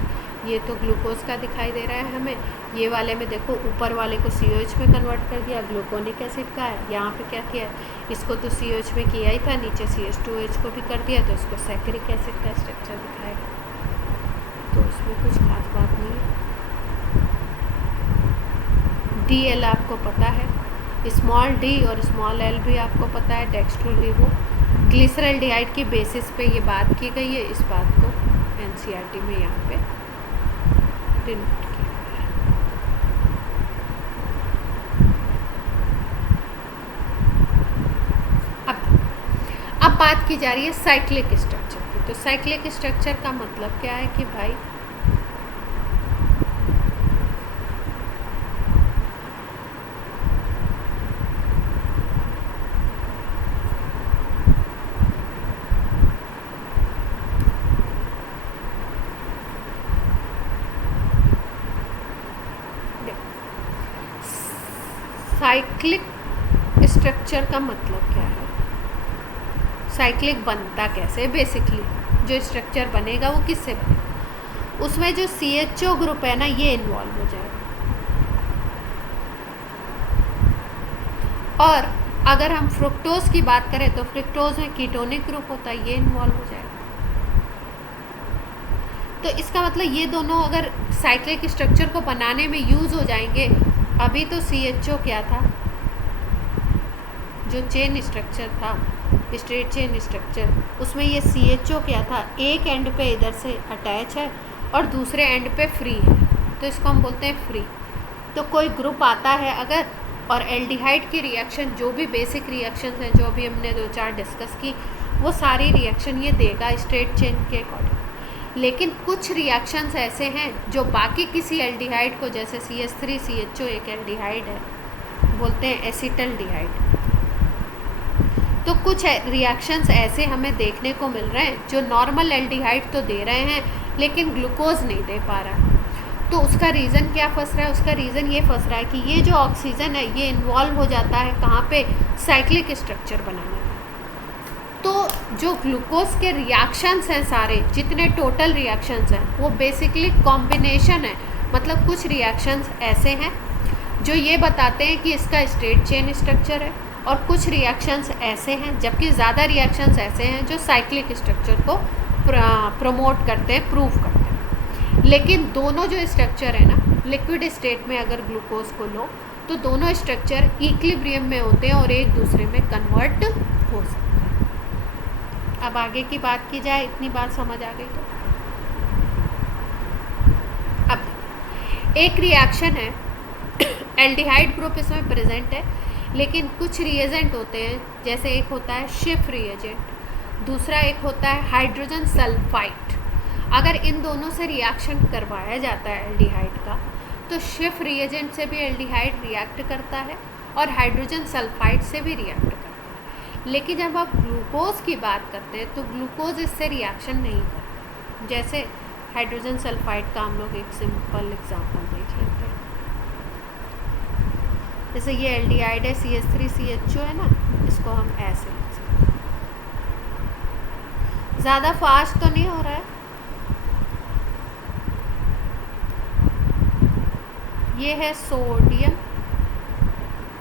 ये तो ग्लूकोज का दिखाई दे रहा है हमें, ये वाले में देखो ऊपर वाले को COH में कन्वर्ट कर दिया, ग्लूकोनिक एसिड का है, यहाँ पे क्या किया है, इसको तो COH में किया ही था, नीचे CH2OH को भी कर दिया, तो इसको सैकरिक एसिड का स्ट्रक्चर दिखाएगा। तो इसमें कुछ खास बात नहीं है। DL आपको पता है, स्मॉल d और स्मॉल l भी आपको पता है, डेक्स्ट्रोलीवो ग्लिसरल्डिहाइड की बेसिस पे ये बात की गई है, इस बात को NCERT में यहाँ पे डिनोट किया गया है। अब बात की जा रही है साइक्लिक स्ट्रक्चर की। तो साइक्लिक स्ट्रक्चर का मतलब क्या है कि भाई साइक्लिक स्ट्रक्चर का मतलब क्या है, साइक्लिक बनता कैसे, बेसिकली जो स्ट्रक्चर बनेगा वो किससे बनेगा, उसमें जो CHO ग्रुप है ना ये इन्वॉल्व हो जाएगा, और अगर हम फ्रुक्टोज की बात करें तो फ्रुक्टोज में कीटोनिक ग्रुप होता है, ये इन्वॉल्व हो जाएगा। तो इसका मतलब ये दोनों अगर साइक्लिक स्ट्रक्चर को बनाने में यूज़ हो जाएंगे। अभी तो CHO क्या था, जो चेन स्ट्रक्चर था, स्ट्रेट चेन स्ट्रक्चर, उसमें ये CHO क्या था, एक एंड पे इधर से अटैच है और दूसरे एंड पे फ्री है, तो इसको हम बोलते हैं फ्री। तो कोई ग्रुप आता है अगर, और एल्डिहाइड की रिएक्शन जो भी बेसिक रिएक्शंस हैं जो भी हमने 2-4 डिस्कस की, वो सारी रिएक्शन ये देगा स्ट्रेट चेन के अकॉर्डिंग। लेकिन कुछ रिएक्शंस ऐसे हैं जो बाकी किसी एल्डिहाइड को, जैसे CH3CHO एक एल्डिहाइड है, बोलते हैं एसिटल्डिहाइड। तो कुछ रिएक्शंस ऐसे हमें देखने को मिल रहे हैं जो नॉर्मल एल्डिहाइड तो दे रहे हैं लेकिन ग्लूकोज नहीं दे पा रहा। तो उसका रीज़न क्या फंस रहा है, उसका रीज़न ये फंस रहा है कि ये जो ऑक्सीजन है ये इन्वॉल्व हो जाता है कहाँ पे, साइक्लिक स्ट्रक्चर बनाने में। तो जो ग्लूकोज के रिएक्शंस हैं सारे, जितने टोटल रिएक्शंस हैं वो बेसिकली कॉम्बिनेशन है। मतलब कुछ रिएक्शंस ऐसे हैं जो ये बताते हैं कि इसका स्ट्रेट चेन स्ट्रक्चर है, और कुछ रिएक्शंस ऐसे हैं, जबकि ज़्यादा रिएक्शंस ऐसे हैं जो साइक्लिक स्ट्रक्चर को प्रमोट करते हैं, प्रूव करते हैं। लेकिन दोनों जो स्ट्रक्चर है ना, लिक्विड स्टेट में अगर ग्लूकोज को लो तो दोनों स्ट्रक्चर इक्विलिब्रियम में होते हैं और एक दूसरे में कन्वर्ट हो सकते हैं। अब आगे की बात की जाए, इतनी बात समझ आ गई तो अब एक रिएक्शन है, एल्डिहाइड ग्रुप इसमें प्रेजेंट है, लेकिन कुछ रिएजेंट होते हैं, जैसे एक होता है शिफ रिएजेंट, दूसरा एक होता है हाइड्रोजन सल्फाइड। अगर इन दोनों से रिएक्शन करवाया जाता है एल्डिहाइड का, तो शिफ रिएजेंट से भी एल्डिहाइड रिएक्ट करता है और हाइड्रोजन सल्फाइड से भी रिएक्ट करता है। लेकिन जब आप ग्लूकोज की बात करते हैं तो ग्लूकोज इससे रिएक्शन नहीं करता। जैसे हाइड्रोजन सल्फाइड का हम लोग एक सिंपल एग्जांपल देख लेते हैं। जैसे ये एल्डिहाइड है, CH3CHO है ना, इसको हम ऐसे लिख सकते हैं। ज़्यादा फास्ट तो नहीं हो रहा है, ये है सोडियम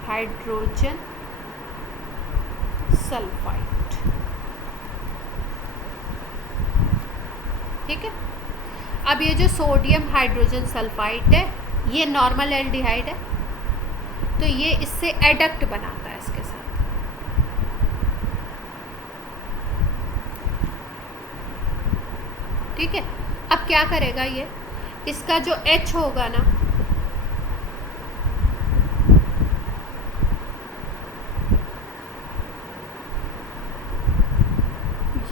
हाइड्रोजन सल्फाइड, ठीक है। अब ये जो सोडियम हाइड्रोजन सल्फाइड है ये नॉर्मल एल्डिहाइड है, तो ये इससे एडक्ट बनाता है इसके साथ, ठीक है। अब क्या करेगा ये, इसका जो H होगा ना,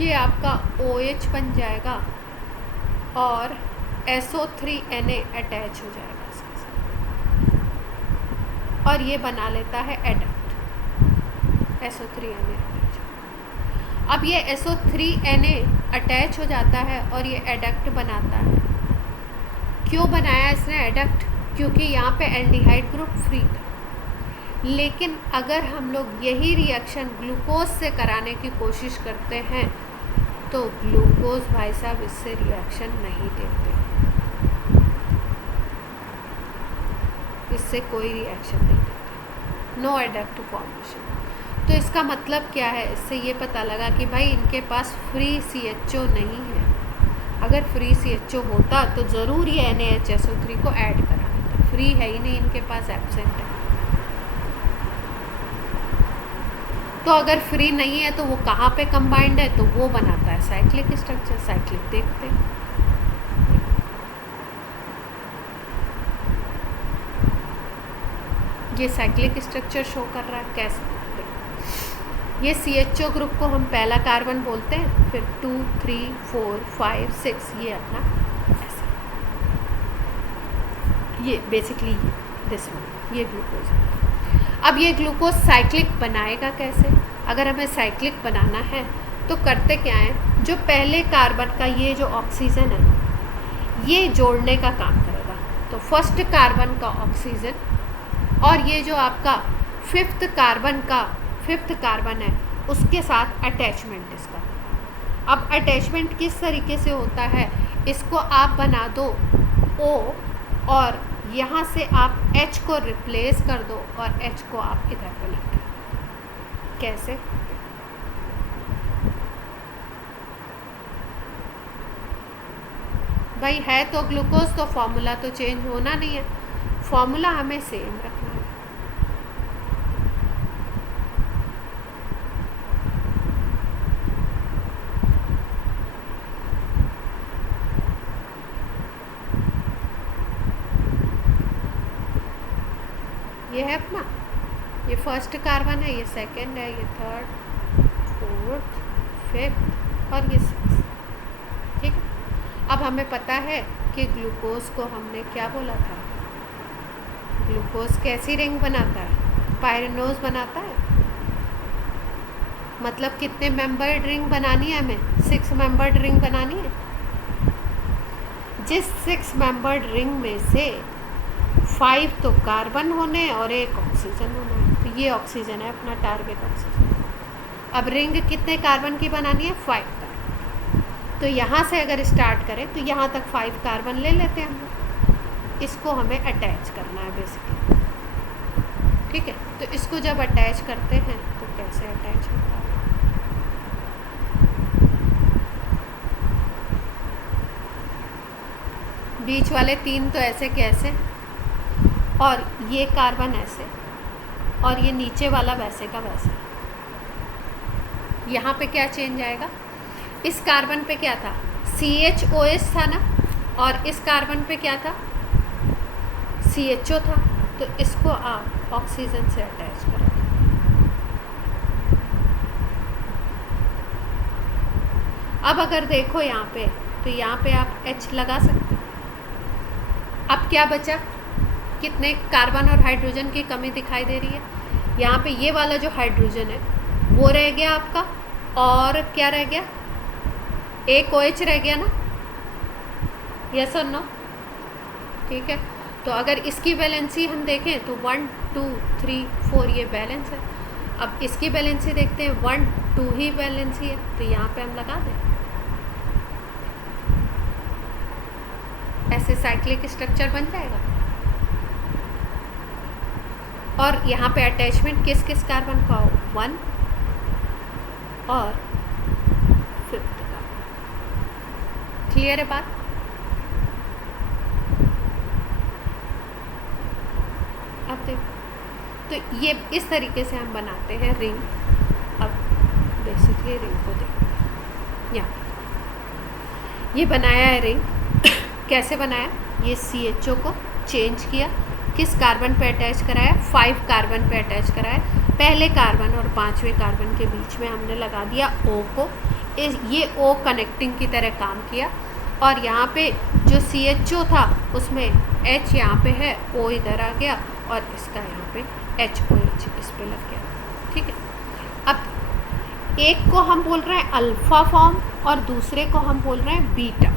ये आपका OH बन जाएगा और SO3Na अटैच हो जाएगा इसके साथ, और ये बना लेता है एडक्ट, SO3Na अटैच। अब ये SO3Na अटैच हो जाता है और ये एडक्ट बनाता है। क्यों बनाया इसने एडक्ट? क्योंकि यहाँ पे एल्डिहाइड ग्रुप फ्री था। लेकिन अगर हम लोग यही रिएक्शन ग्लूकोज से कराने की कोशिश करते हैं तो ग्लूकोज भाई साहब इससे रिएक्शन नहीं देते, इससे कोई रिएक्शन नहीं देते, नो एडक्ट फॉर्मेशन। तो इसका मतलब क्या है, इससे ये पता लगा कि भाई इनके पास फ्री CHO नहीं है। अगर फ्री CHO होता तो ज़रूर ये NaHSO3 को ऐड कराना था, फ्री है ही नहीं इनके पास, एब्सेंट है। तो अगर फ्री नहीं है तो वो कहाँ पे कंबाइंड है, तो वो बनाता है साइक्लिक स्ट्रक्चर। साइक्लिक देखते हैं, ये साइक्लिक स्ट्रक्चर शो कर रहा है कैसे। ये CHO ग्रुप को हम पहला कार्बन बोलते हैं, फिर 2 3 4 5 6 ये अपना ऐसा, ये बेसिकली दिस वन, ये ग्लूकोज है। अब ये ग्लूकोज साइक्लिक बनाएगा कैसे? अगर हमें साइक्लिक बनाना है तो करते क्या है, जो पहले कार्बन का ये जो ऑक्सीजन है ये जोड़ने का काम करेगा। तो फर्स्ट कार्बन का ऑक्सीजन और ये जो आपका फिफ्थ कार्बन है उसके साथ अटैचमेंट इसका। अब अटैचमेंट किस तरीके से होता है, इसको आप बना दो O और यहाँ से आप H को रिप्लेस कर दो और H को आप इधर पे लगा। कैसे? भाई है तो ग्लूकोज, तो फॉर्मूला तो चेंज होना नहीं है, फॉर्मूला हमें सेम रखना है। ये है अपना, ये फर्स्ट कार्बन है, ये सेकंड है, ये थर्ड, फोर्थ, फिफ्थ और ये सिक्स। ठीक है, अब हमें पता है कि ग्लूकोज को हमने क्या बोला था, ग्लूकोज कैसी रिंग बनाता है, पायरेनोज बनाता है। मतलब कितने मेंबर्ड रिंग बनानी है हमें, 6 मेंबर्ड रिंग बनानी है। जिस 6 मेंबर्ड रिंग में से 5 तो कार्बन होने और 1 ऑक्सीजन होना है, तो ये ऑक्सीजन है अपना टारगेट ऑक्सीजन। अब रिंग कितने कार्बन की बनानी है, 5 कार्बन। तो यहाँ से अगर स्टार्ट करें तो यहाँ तक 5 कार्बन ले लेते हैं हम लोग, इसको हमें अटैच करना है बेसिकली। ठीक है, तो इसको जब अटैच करते हैं तो कैसे अटैच होता है, बीच वाले 3 तो ऐसे कैसे, और ये कार्बन ऐसे, और ये नीचे वाला वैसे का वैसे। यहाँ पे क्या चेंज आएगा, इस कार्बन पे क्या था, CHOS था ना, और इस कार्बन पे क्या था, CHO था। तो इसको आप ऑक्सीजन से अटैच करें। अब अगर देखो यहाँ पे, तो यहाँ पे आप H लगा सकते हो। अब क्या बचा, कितने कार्बन और हाइड्रोजन की कमी दिखाई दे रही है। यहाँ पे ये वाला जो हाइड्रोजन है वो रह गया आपका, और क्या रह गया, एक OH रह गया ना, यस और नो। ठीक है, तो अगर इसकी वैलेंसी हम देखें तो 1 2 3 4 ये बैलेंस है। अब इसकी वैलेंसी देखते हैं, 1 2 ही वैलेंसी है, तो यहाँ पे हम लगा दें। ऐसे साइक्लिक स्ट्रक्चर बन जाएगा। और यहाँ पे अटैचमेंट किस किस कार्बन का हो, 1 और 5th कार्बन। क्लियर है बात? अब देखो, तो ये इस तरीके से हम बनाते हैं रिंग। अब बेसिकली रिंग को देखते हैं, यहाँ ये बनाया है रिंग। कैसे बनाया, ये CHO को चेंज किया, किस कार्बन पे अटैच कराया, 5 कार्बन पे अटैच कराया। पहले कार्बन और 5वें कार्बन के बीच में हमने लगा दिया O को, ये O कनेक्टिंग की तरह काम किया। और यहाँ पे जो CHO था उसमें H यहाँ पे है, O इधर आ गया, और इसका यहाँ पे HOH इस पे लग गया। ठीक है, अब एक को हम बोल रहे हैं अल्फ़ा फॉर्म और दूसरे को हम बोल रहे हैं बीटा।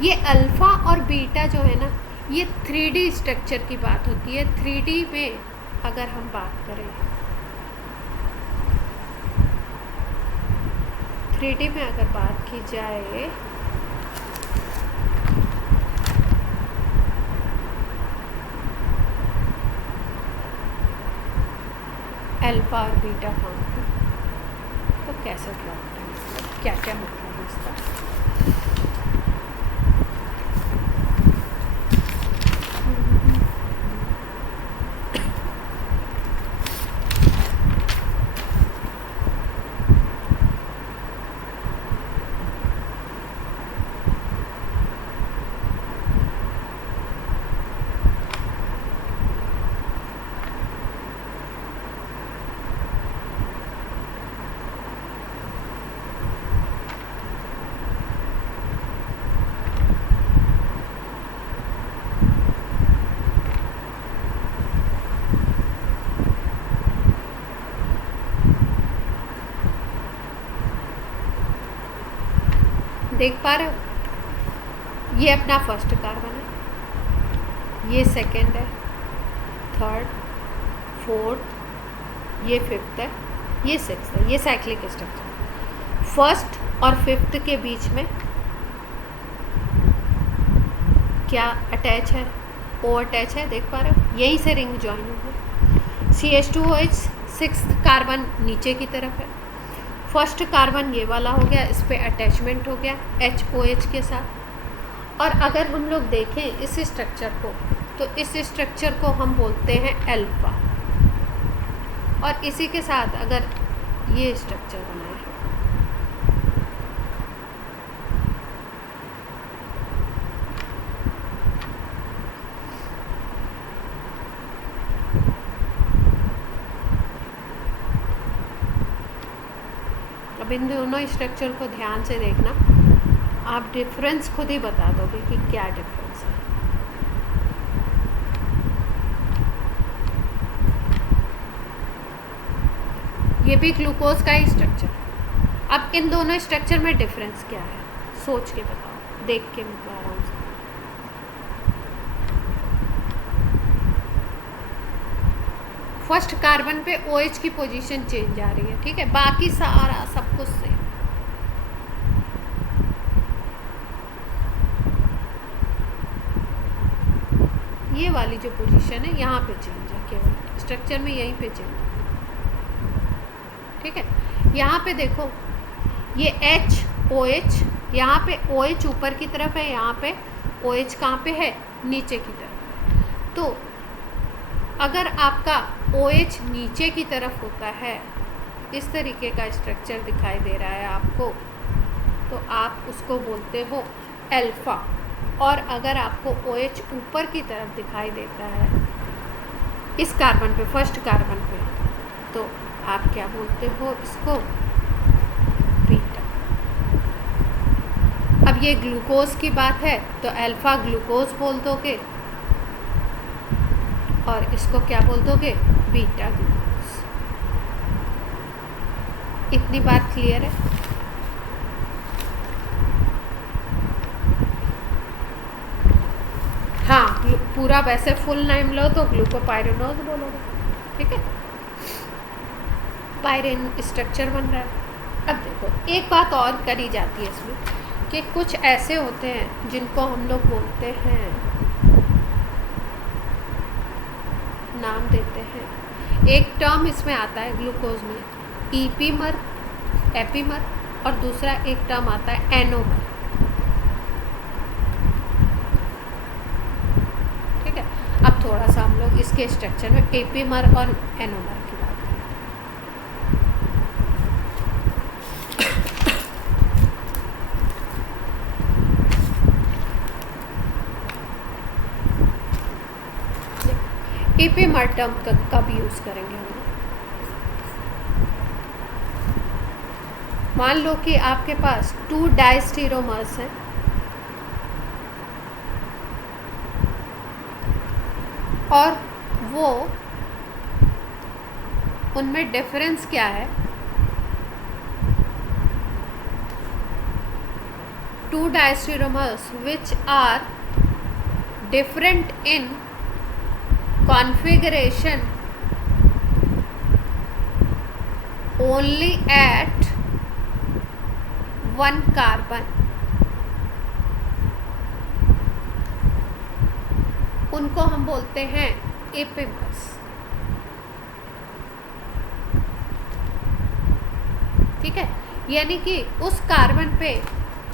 ये अल्फ़ा और बीटा जो है ना, ये 3D स्ट्रक्चर की बात होती है। 3D में अगर हम बात करें, 3D में अगर बात की जाए अल्फा और बीटा फॉर्म की, तो कैसे ड्रॉ करेंगे, क्या क्या मतलब है इसका। देख पा रहे हो, ये अपना फर्स्ट कार्बन है, ये सेकंड है, थर्ड, फोर्थ, ये फिफ्थ है, ये सिक्स्थ है। ये साइक्लिक स्ट्रक्चर। फर्स्ट और फिफ्थ के बीच में क्या अटैच है, ओ अटैच है, देख पा रहे हो, यहीं से रिंग ज्वाइन होगी। CH2OH सिक्स्थ कार्बन नीचे की तरफ है, फर्स्ट कार्बन ये वाला हो गया, इस पे अटैचमेंट हो गया HOH के साथ। और अगर हम लोग देखें इस स्ट्रक्चर को, तो इस स्ट्रक्चर को हम बोलते हैं अल्फा, और इसी के साथ अगर ये स्ट्रक्चर बना है, अब इन दोनों स्ट्रक्चर को ध्यान से देखना, आप डिफरेंस खुद ही बता दोगे कि क्या डिफरेंस है। ये भी ग्लूकोज का ही स्ट्रक्चर। अब इन दोनों स्ट्रक्चर में डिफरेंस क्या है, सोच के बताओ, देख के मतलब आराम से। फर्स्ट कार्बन पे OH की पोजीशन चेंज आ रही है, ठीक है, बाकी सारा सब कुछ सेम। ये वाली जो पोजीशन है यहाँ पे चेंज है, केवल स्ट्रक्चर में यहीं पे चेंज है, ठीक है। यहाँ पे देखो, ये HOH, यहाँ पे OH ऊपर की तरफ है, यहाँ पे OH कहाँ पे है, नीचे की तरफ। तो अगर आपका OH नीचे की तरफ होता है, इस तरीके का स्ट्रक्चर दिखाई दे रहा है आपको, तो आप उसको बोलते हो अल्फा। और अगर आपको OH ऊपर की तरफ दिखाई देता है इस कार्बन पे, फर्स्ट कार्बन पे, तो आप क्या बोलते हो इसको, बीटा। अब ये ग्लूकोज की बात है, तो अल्फा ग्लूकोज बोल दोगे, और इसको क्या बोल दोगे, बीटा ग्लूकोज। इतनी बात क्लियर है। हाँ, पूरा वैसे फुल नेम लो तो ग्लूकोपाइरेनोज बोलोगे, ठीक है। पायरेन स्ट्रक्चर बन रहा है। अब देखो, एक बात और करी जाती है इसमें कि कुछ ऐसे होते हैं जिनको हम लोग बोलते हैं, नाम देते हैं, एक टर्म इसमें आता है ग्लूकोज में, ईपीमर, एपीमर, और दूसरा एक टर्म आता है एनोमर, ठीक है। अब थोड़ा सा हम लोग इसके स्ट्रक्चर में एपीमर और एनोमर की बात करें। एपीमर टर्म कब यूज करेंगे हम लोग, मान लो कि आपके पास 2 डायस्टीरोमर्स हैं, और वो उनमें डिफरेंस क्या है, 2 डायस्टीरोमर्स which are different in configuration only at one carbon, उनको हम बोलते हैं एपिमर्स। ठीक है, यानी कि उस कार्बन पे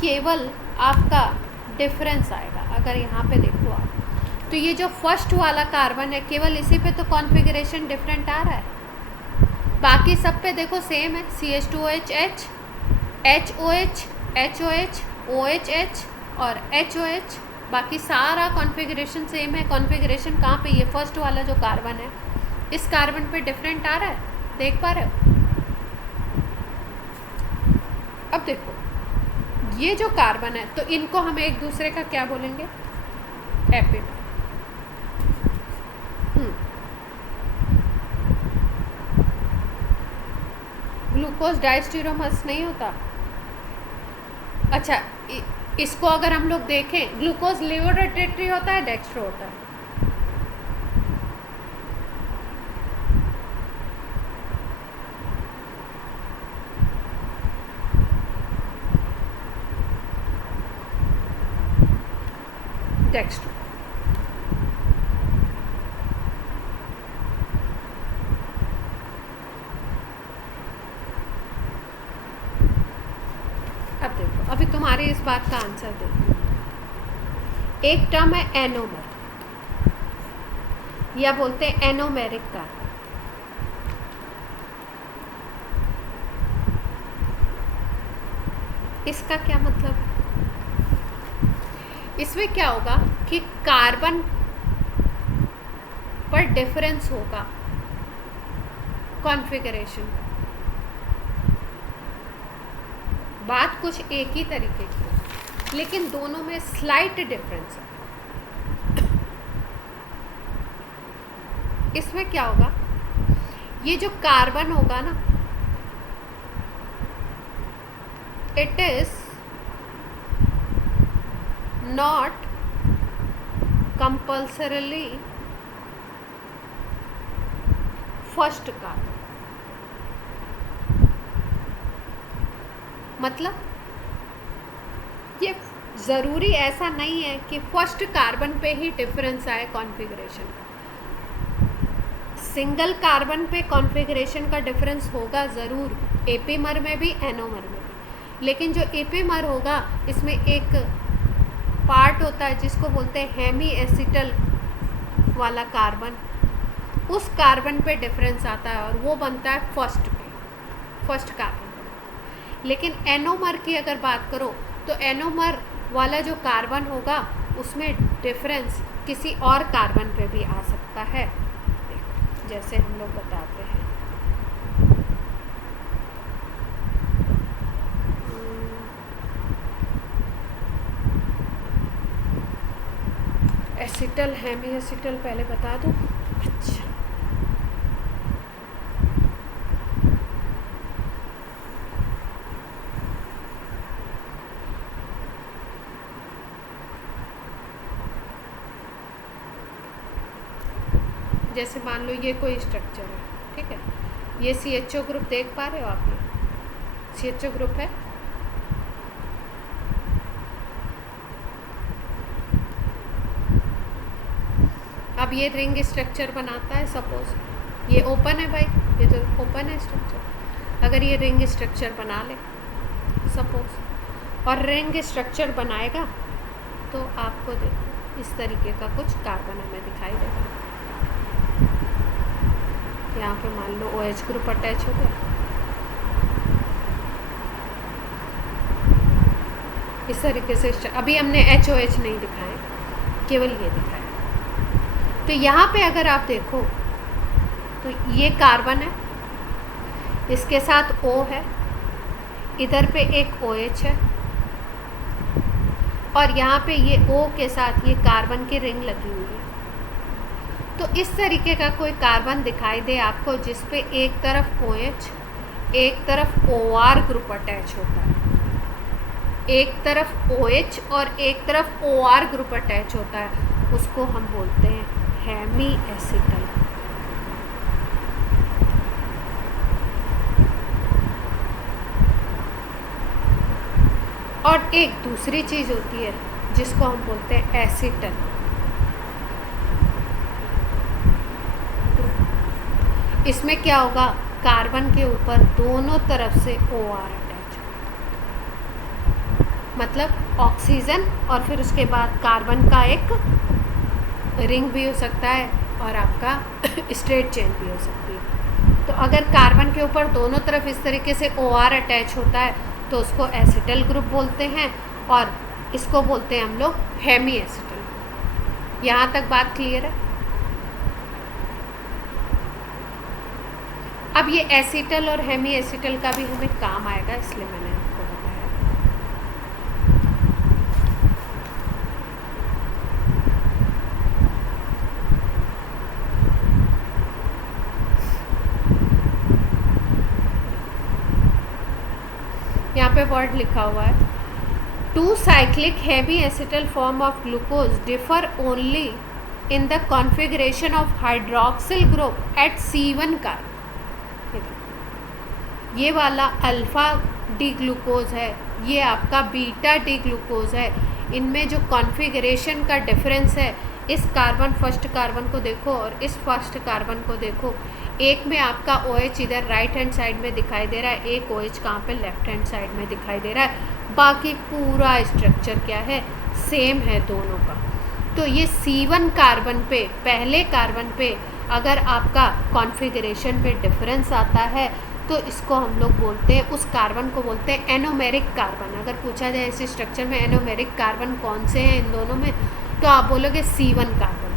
केवल आपका डिफरेंस आएगा। अगर यहाँ पे देखो आप, तो ये जो फर्स्ट वाला कार्बन है केवल इसी पे तो कॉन्फ़िगरेशन डिफरेंट आ रहा है, बाकी सब पे देखो सेम है। CH2OH H, HOH, HOH, OHH और HOH, बाकी सारा कॉन्फ़िगरेशन सेम है। कॉन्फ़िगरेशन कहाँ पे, ये फर्स्ट वाला जो कार्बन है इस कार्बन पे डिफरेंट आ रहा है, देख पा रहे हो। अब देखो ये जो कार्बन है तो इनको हम एक दूसरे का क्या बोलेंगे, एपिमर। ग्लूकोज डाइस्टीरोमर्स नहीं होता। अच्छा, इसको अगर हम लोग देखें, ग्लूकोज लिवोरोटेटरी होता है, डेक्स्ट्रो होता है। डेक्स्ट्रो। अब देखो, अभी तुम्हारी इस बात का आंसर देखो। एक टर्म है एनोमर, या बोलते हैं एनोमेरिक कार्बन। इसका क्या मतलब, इसमें क्या होगा कि कार्बन पर डिफरेंस होगा कॉन्फ़िगरेशन का। बात कुछ एक ही तरीके की है, लेकिन दोनों में स्लाइट डिफरेंस है। इसमें क्या होगा, ये जो कार्बन होगा ना, it is not compulsorily first carbon. मतलब ये ज़रूरी ऐसा नहीं है कि फर्स्ट कार्बन पे ही डिफरेंस आए कॉन्फ़िगरेशन का। सिंगल कार्बन पे कॉन्फ़िगरेशन का डिफरेंस होगा ज़रूर, एपीमर में भी एनोमर में भी। लेकिन जो एपीमर होगा इसमें एक पार्ट होता है जिसको बोलते हैं हेमी एसिटल वाला कार्बन, उस कार्बन पे डिफरेंस आता है और वो बनता है फर्स्ट कार्बन। लेकिन एनोमर की अगर बात करो तो एनोमर वाला जो कार्बन होगा उसमें डिफरेंस किसी और कार्बन पे भी आ सकता है। देखो जैसे हम लोग बताते हैं, एसिटल हेमी एसिटल पहले बता दूं। अच्छा, जैसे मान लो ये कोई स्ट्रक्चर है, ठीक है, ये CHO ग्रुप देख पा रहे हो आप, ये CHO ग्रुप है। अब ये रिंग स्ट्रक्चर बनाता है, सपोज ये ओपन है भाई, ये तो ओपन है स्ट्रक्चर। अगर ये रिंग स्ट्रक्चर बना ले सपोज, और रिंग स्ट्रक्चर बनाएगा तो आपको देखो इस तरीके का कुछ कार्बन हमें दिखाई देगा। यहाँ पे मान लो OH ग्रुप अटैच हो गया, इस तरीके से। अभी हमने HOH नहीं दिखाए, केवल ये दिखाया। तो यहाँ पे अगर आप देखो तो ये कार्बन है, इसके साथ O है, इधर पे एक OH है, और यहाँ पे ये O के साथ ये कार्बन की रिंग लगी हुई है। तो इस तरीके का कोई कार्बन दिखाई दे आपको जिस पे एक तरफ OH, एक तरफ OR ग्रुप अटैच होता है, एक तरफ OH और एक तरफ OR ग्रुप अटैच होता है, उसको हम बोलते हैं हेमी एसिटल। और एक दूसरी चीज़ होती है जिसको हम बोलते हैं एसिटल। इसमें क्या होगा, कार्बन के ऊपर दोनों तरफ से OR अटैच, मतलब ऑक्सीजन और फिर उसके बाद कार्बन का एक रिंग भी हो सकता है और आपका स्ट्रेट चेन भी हो सकती है। तो अगर कार्बन के ऊपर दोनों तरफ इस तरीके से OR अटैच होता है तो उसको एसिटल ग्रुप बोलते हैं और इसको बोलते हैं हम लोग हेमी एसिटल। यहाँ तक बात क्लियर है? अब ये एसिटल और हेमी एसिटल का भी हमें काम आएगा, इसलिए मैंने आपको बताया। यहाँ पे वर्ड लिखा हुआ है, two cyclic hemiacetal form of glucose differ only in the configuration of hydroxyl group at C1 carbon. ये वाला अल्फ़ा डी ग्लूकोज है, ये आपका बीटा डी ग्लूकोज है। इनमें जो कॉन्फ़िगरेशन का डिफरेंस है, इस कार्बन फर्स्ट कार्बन को देखो और इस फर्स्ट कार्बन को देखो, एक में आपका OH इधर राइट हैंड साइड में दिखाई दे रहा है, एक OH कहाँ पे लेफ्ट हैंड साइड में दिखाई दे रहा है। बाकी पूरा स्ट्रक्चर क्या है, सेम है दोनों का। तो ये C1 कार्बन पे, पहले कार्बन पे अगर आपका कॉन्फ़िगरेशन पे डिफरेंस आता है तो इसको हम लोग बोलते हैं, उस कार्बन को बोलते हैं एनोमेरिक कार्बन। अगर पूछा जाए इस स्ट्रक्चर में एनोमेरिक कार्बन कौन से हैं इन दोनों में, तो आप बोलोगे C1 कार्बन,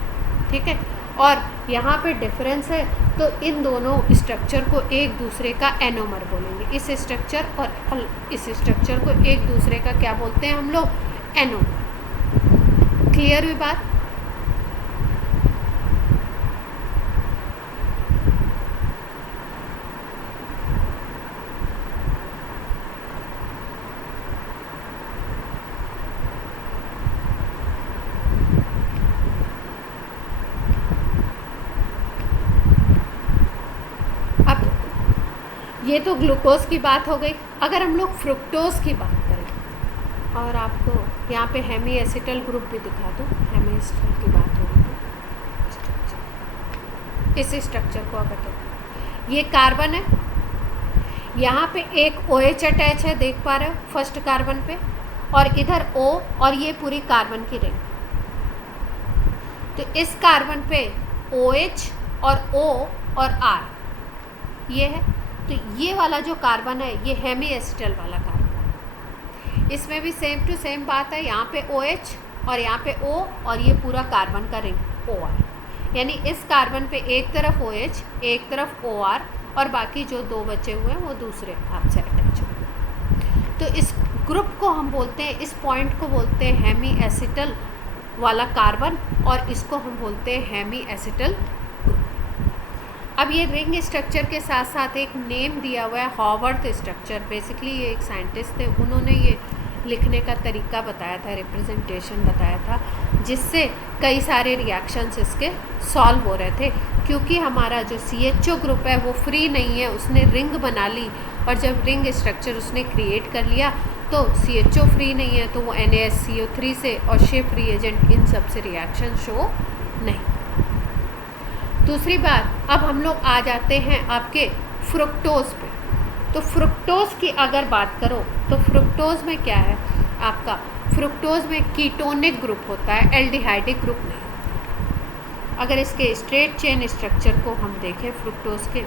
ठीक है। और यहाँ पे डिफरेंस है तो इन दोनों स्ट्रक्चर को एक दूसरे का एनोमर बोलेंगे। इस स्ट्रक्चर और इस स्ट्रक्चर को एक दूसरे का क्या बोलते हैं हम लोग, एनोमर। क्लियर हुई बात? ये तो ग्लूकोज की बात हो गई। अगर हम लोग फ्रुक्टोज की बात करें और आपको यहाँ पे हेमी एसिटल ग्रुप भी दिखा दूँ, हेमी एसिटल की बात हो रही है, इस स्ट्रक्चर को अगर देखो, ये कार्बन है, यहाँ पे एक OH अटैच है, देख पा रहे हो फर्स्ट कार्बन पे, और इधर O और ये पूरी कार्बन की रिंग। तो इस कार्बन पे OH और O और R ये है। तो ये वाला जो कार्बन है ये हेमी एसिटल वाला कार्बन। इसमें भी सेम टू सेम बात है, यहाँ पे OH और यहाँ पे O और ये पूरा कार्बन का रिंग OR। यानी इस कार्बन पे एक तरफ OH, एक तरफ OR और बाकी जो दो बचे हुए हैं वो दूसरे हाथ से अटैच हुए। तो इस ग्रुप को हम बोलते हैं, इस पॉइंट को बोलते हैं हेमी एसिटल वाला कार्बन और इसको हम बोलते हैं हेमी एसिटल ग्रुप। अब ये रिंग स्ट्रक्चर के साथ साथ एक नेम दिया हुआ है हॉवर्थ स्ट्रक्चर। बेसिकली ये एक साइंटिस्ट थे, उन्होंने ये लिखने का तरीका बताया था, रिप्रेजेंटेशन बताया था, जिससे कई सारे रिएक्शंस इसके सॉल्व हो रहे थे। क्योंकि हमारा जो CHO ग्रुप है वो फ्री नहीं है, उसने रिंग बना ली और जब रिंग स्ट्रक्चर उसने क्रिएट कर लिया तो CHO फ्री नहीं है, तो वो NaSCO3 से और शिफ्ट रिएजेंट इन सब से रिएक्शन शो नहीं। दूसरी बात, अब हम लोग आ जाते हैं आपके फ्रुक्टोज पे। तो फ्रुक्टोज की अगर बात करो तो फ्रुक्टोज में क्या है आपका, फ्रुक्टोज में कीटोनिक ग्रुप होता है, एल्डिहाइडिक ग्रुप नहीं। अगर इसके स्ट्रेट चेन स्ट्रक्चर को हम देखें फ्रुक्टोज के,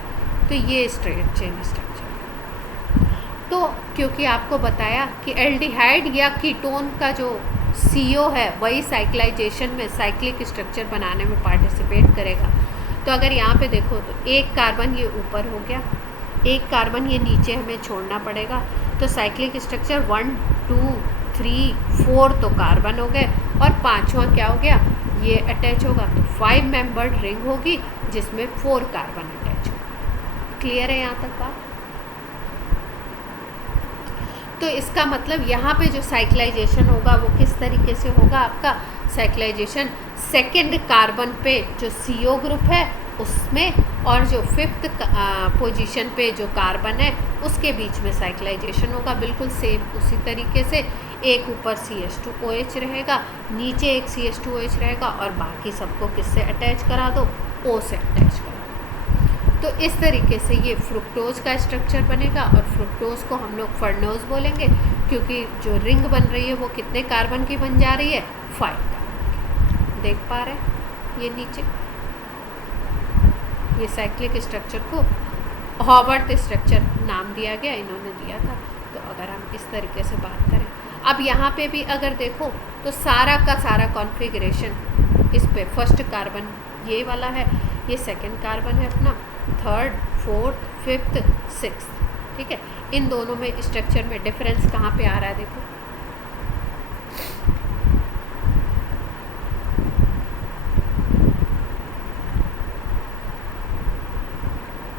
तो ये स्ट्रेट चेन स्ट्रक्चर। तो क्योंकि आपको बताया कि एल्डिहाइड या कीटोन का जो CO है वही साइक्लाइजेशन में, साइक्लिक स्ट्रक्चर बनाने में पार्टिसिपेट करेगा। तो अगर यहाँ पे देखो तो एक कार्बन ये ऊपर हो गया, एक कार्बन ये नीचे हमें छोड़ना पड़ेगा। तो साइक्लिक स्ट्रक्चर 1 2 3 4 तो कार्बन हो गए और पांचवा क्या हो गया, ये अटैच होगा। तो 5 मेंबर्ड रिंग होगी जिसमें 4 कार्बन अटैच होगा। क्लियर है यहाँ तक बात? तो इसका मतलब यहाँ पे जो साइक्लाइजेशन होगा वो किस तरीके से होगा, आपका साइक्लाइजेशन सेकेंड कार्बन पे जो CO ग्रुप है उसमें और जो 5th पोजीशन पे जो कार्बन है उसके बीच में साइक्लाइजेशन होगा, बिल्कुल सेम उसी तरीके से। एक ऊपर CH2OH रहेगा, नीचे एक CH2OH रहेगा, और बाकी सबको किससे अटैच करा दो, O से अटैच करा दो। तो इस तरीके से ये फ्रुक्टोज का स्ट्रक्चर बनेगा, और फ्रुक्टोज को हम लोग फर्नोज बोलेंगे, क्योंकि जो रिंग बन रही है वो कितने कार्बन की बन जा रही है, 5 कार्बन की। देख पा रहे हैं ये नीचे, ये साइक्लिक स्ट्रक्चर को हॉवर्थ स्ट्रक्चर नाम दिया गया, इन्होंने दिया था। तो अगर हम इस तरीके से बात करें, अब यहाँ पे भी अगर देखो तो सारा का सारा कॉन्फ़िगरेशन इस पे फर्स्ट कार्बन ये वाला है, ये सेकंड कार्बन है अपना, थर्ड, फोर्थ, फिफ्थ, सिक्स्थ, ठीक है। इन दोनों में स्ट्रक्चर में डिफरेंस कहाँ पे आ रहा है, देखो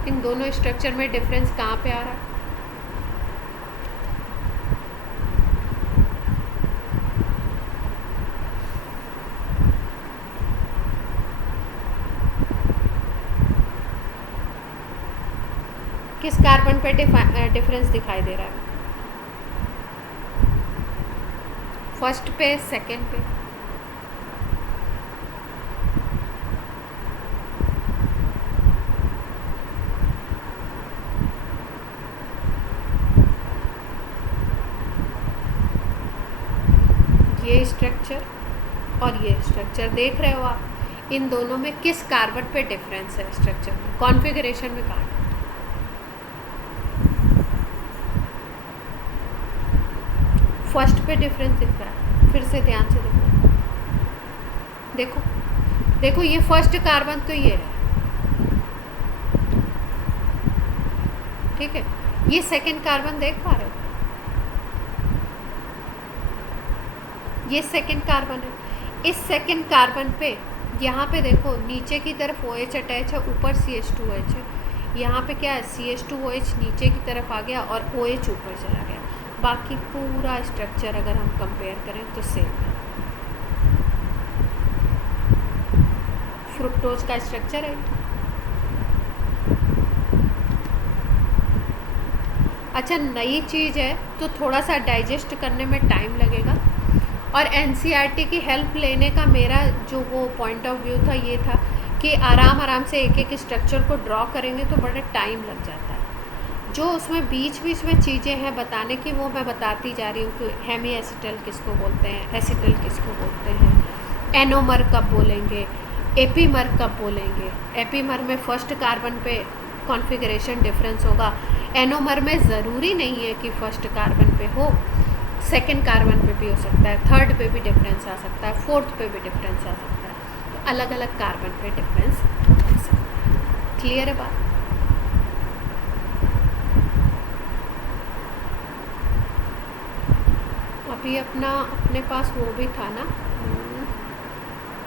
इन दोनों स्ट्रक्चर में डिफरेंस कहाँ पे आ रहा है, किस कार्बन पे डिफरेंस दिखाई दे रहा है, फर्स्ट पे, सेकंड पे? ये स्ट्रक्चर और ये स्ट्रक्चर देख रहे हो आप, इन दोनों में किस कार्बन पे डिफरेंस है स्ट्रक्चर में, कॉन्फ़िगरेशन में कहाँ? फर्स्ट पे डिफरेंस दिख रहा है, फिर से ध्यान से देखो, देखो देखो ये फर्स्ट कार्बन तो ये है, ठीक है। ये सेकंड कार्बन देख पा रहे हो, ये सेकंड कार्बन है। इस सेकंड कार्बन पे यहाँ पे देखो नीचे की तरफ OH अटैच है, ऊपर CH2OH है। यहाँ पे क्या है, CH2OH नीचे की तरफ आ गया और OH ऊपर चला गया। बाकी पूरा स्ट्रक्चर अगर हम कंपेयर करें तो सेम है, फ्रुक्टोज का स्ट्रक्चर है। अच्छा, नई चीज़ है तो थोड़ा सा डाइजेस्ट करने में टाइम लगेगा, और NCERT की हेल्प लेने का मेरा जो वो पॉइंट ऑफ व्यू था ये था कि आराम से एक एक स्ट्रक्चर को ड्रॉ करेंगे तो बड़ा टाइम लग जाता है। जो उसमें बीच में चीज़ें हैं बताने की वो मैं बताती जा रही हूँ कि हेमी एसिटल किसको बोलते हैं, एसिटल किसको बोलते हैं, एनोमर कब बोलेंगे, एपीमर कब बोलेंगे। एपीमर में फर्स्ट कार्बन पे कॉन्फ़िगरेशन डिफरेंस होगा, एनोमर में ज़रूरी नहीं है कि फर्स्ट कार्बन पे हो, सेकंड कार्बन पे भी हो सकता है, थर्ड पे भी डिफरेंस आ सकता है, फोर्थ पे भी डिफरेंस आ सकता है। तो अलग अलग कार्बन पे डिफरेंस आ सकता है। क्लियर है बात? अभी अपने पास वो भी था ना,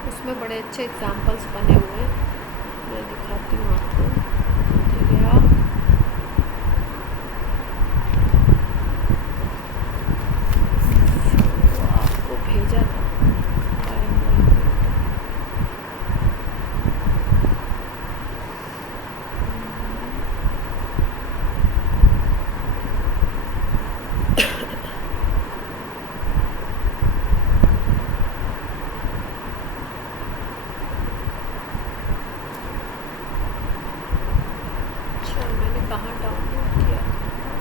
उसमें बड़े अच्छे एग्जाम्पल्स बने हुए हैं, मैं दिखाती हूँ आपको। ठीक है, आपको भेजा था, कहाँ डाउनलोड किया था?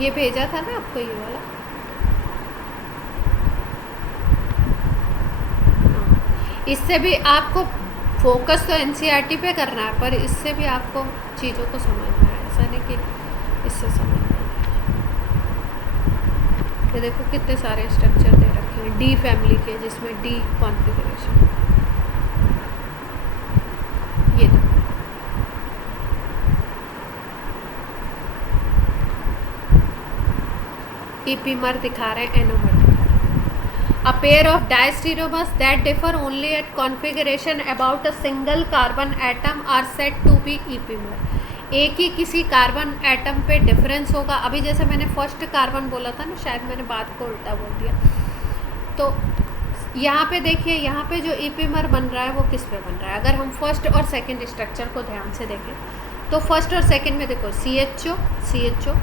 ये भेजा था ना आपको, ये वाला। हाँ, इससे भी आपको फोकस तो NCERT पे करना है, पर इससे भी आपको चीज़ों को समझना है, ऐसा नहीं कि इससे समझना है। ये देखो कितने सारे स्ट्रक्चर दे रखे हैं D फैमिली के, जिसमें D कॉन्फ़िगरेशन, ये देखो ईपीमर दिखा रहे हैं, एनोमर दिखा रहे हैं। A pair of diastereomers that differ only at configuration about a single carbon atom are said to be ईपीमर। एक ही किसी कार्बन एटम पे डिफरेंस होगा। अभी जैसे मैंने फर्स्ट कार्बन बोला था ना, शायद मैंने बात को उल्टा बोल दिया। तो यहाँ पे देखिए, यहाँ पे जो इपीमर बन रहा है वो किस पे बन रहा है। अगर हम फर्स्ट और सेकंड स्ट्रक्चर को ध्यान से देखें तो फर्स्ट और सेकंड में देखो CHO CHO,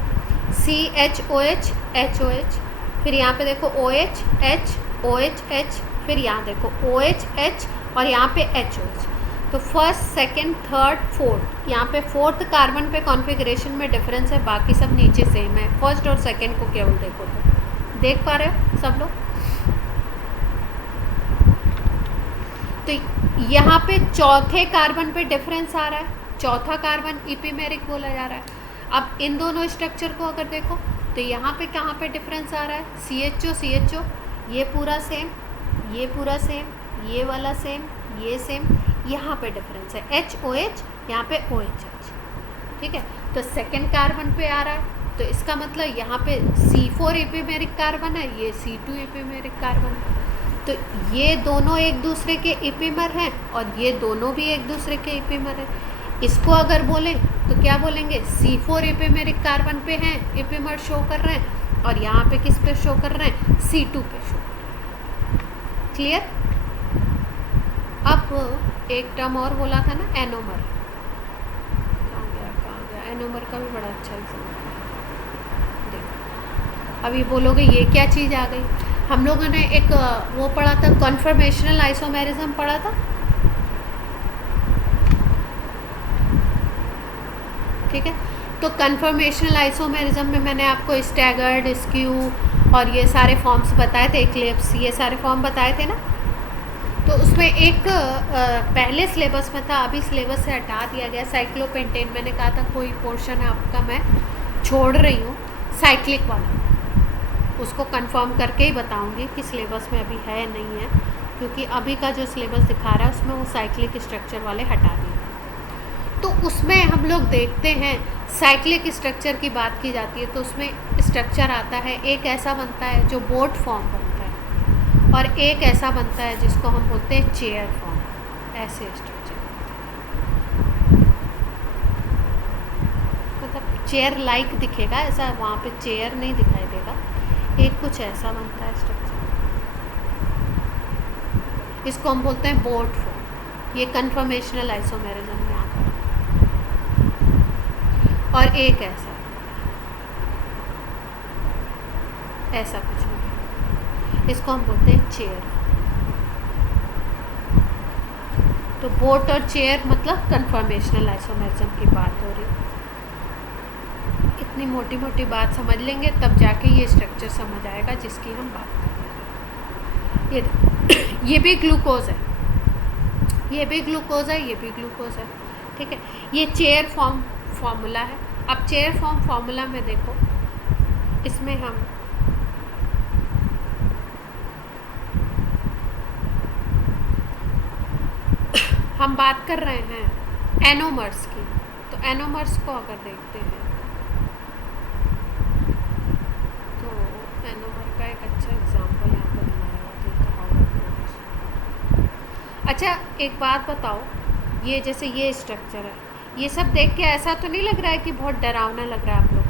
CHOH HOH, फिर यहाँ पे देखो OH H OH H, फिर यहाँ देखो OH H और यहाँ पे HOH। तो फर्स्ट सेकंड थर्ड फोर्थ, यहाँ पे फोर्थ कार्बन पे कॉन्फ़िगरेशन में डिफरेंस है, बाकी सब नीचे सेम है। फर्स्ट और सेकंड को केवल देखो, तो देख पा रहे हो सब लोग। तो यहाँ पे चौथे कार्बन पे डिफरेंस आ रहा है, चौथा कार्बन इपीमेरिक बोला जा रहा है। अब इन दोनों स्ट्रक्चर को अगर देखो तो यहाँ पे कहाँ पे डिफरेंस आ रहा है, CHO CHO, ये पूरा सेम, ये पूरा सेम, ये वाला सेम, ये सेम, यहाँ पे डिफरेंस है HOH, यहाँ पे OHH। ठीक है, तो सेकेंड कार्बन पे आ रहा है, तो इसका मतलब यहाँ पे C4 इपीमेरिक कार्बन है, ये C2 इपीमेरिक कार्बन है। तो ये दोनों एक दूसरे के इपीमर हैं और ये दोनों भी एक दूसरे के इपीमर हैं। इसको अगर बोलें तो क्या बोलेंगे, C4 इपीमेरिक कार्बन पे हैं, इपीमर शो कर रहे हैं, और यहाँ पे किस पे शो कर रहे हैं, C2 पे शो कर रहे हैं। क्लियर। अब एक टर्म और बोला था ना, एनोमर। कहाँ गया, एनोमर का भी बड़ा अच्छा एग्जाम्पल देखो। अब ये बोलोगे ये क्या चीज़ आ गई। हम लोगों ने एक वो पढ़ा था, कन्फर्मेशनल आइसोमेरिज्म पढ़ा था, ठीक है। तो कन्फर्मेशनल आइसोमेरिज्म में मैंने आपको स्टैगर्ड, स्क्यू और ये सारे फॉर्म्स बताए थे, इक्लिप्स, ये सारे फॉर्म बताए थे ना। तो उसमें एक पहले सिलेबस में था, अभी सिलेबस से हटा दिया गया, साइक्लोपेंटेन। मैंने कहा था कोई पोर्शन आपका मैं छोड़ रही हूँ, साइक्लिक वाला, उसको कंफर्म करके ही बताऊंगी कि सिलेबस में अभी है नहीं है, क्योंकि अभी का जो सिलेबस दिखा रहा है उसमें वो साइक्लिक स्ट्रक्चर वाले हटा दिए। तो उसमें हम लोग देखते हैं, साइक्लिक स्ट्रक्चर की बात की जाती है तो उसमें स्ट्रक्चर आता है, एक ऐसा बनता है जो बोट फॉर्म बनता है, और एक ऐसा बनता है जिसको हम बोलते हैं चेयर फॉर्म। ऐसे स्ट्रक्चर मतलब चेयर लाइक दिखेगा, ऐसा वहाँ पे चेयर नहीं दिखाई देगा, एक कुछ ऐसा बनता है स्ट्रक्चर, इसको हम बोलते हैं बोट फॉर्म। ये कन्फर्मेशनल आइसोमेरिज्म में आता है। और एक ऐसा, ऐसा कुछ नहीं, इसको हम बोलते हैं चेयर। तो बोट और चेयर मतलब कन्फर्मेशनल आइसोमेरिज्म की बात हो रही है। इतनी मोटी मोटी बात समझ लेंगे तब जाके ये स्ट्रक्चर समझ आएगा जिसकी हम बात कर रहे हैं। ये भी ग्लूकोज है, ये भी ग्लूकोज है, ये भी ग्लूकोज है, ठीक है। ये चेयर फॉर्म फॉर्मूला है। अब चेयर फॉर्म फॉर्मूला में देखो, इसमें हम बात कर रहे हैं एनोमर्स की। तो एनोमर्स को अगर देखते हैं तो एनोमर का एक अच्छा एग्जांपल यहाँ पर बनाया हुआ है। अच्छा एक बात बताओ, ये जैसे ये स्ट्रक्चर है, ये सब देख के ऐसा तो नहीं लग रहा है कि बहुत डरावना लग रहा है आप लोग को?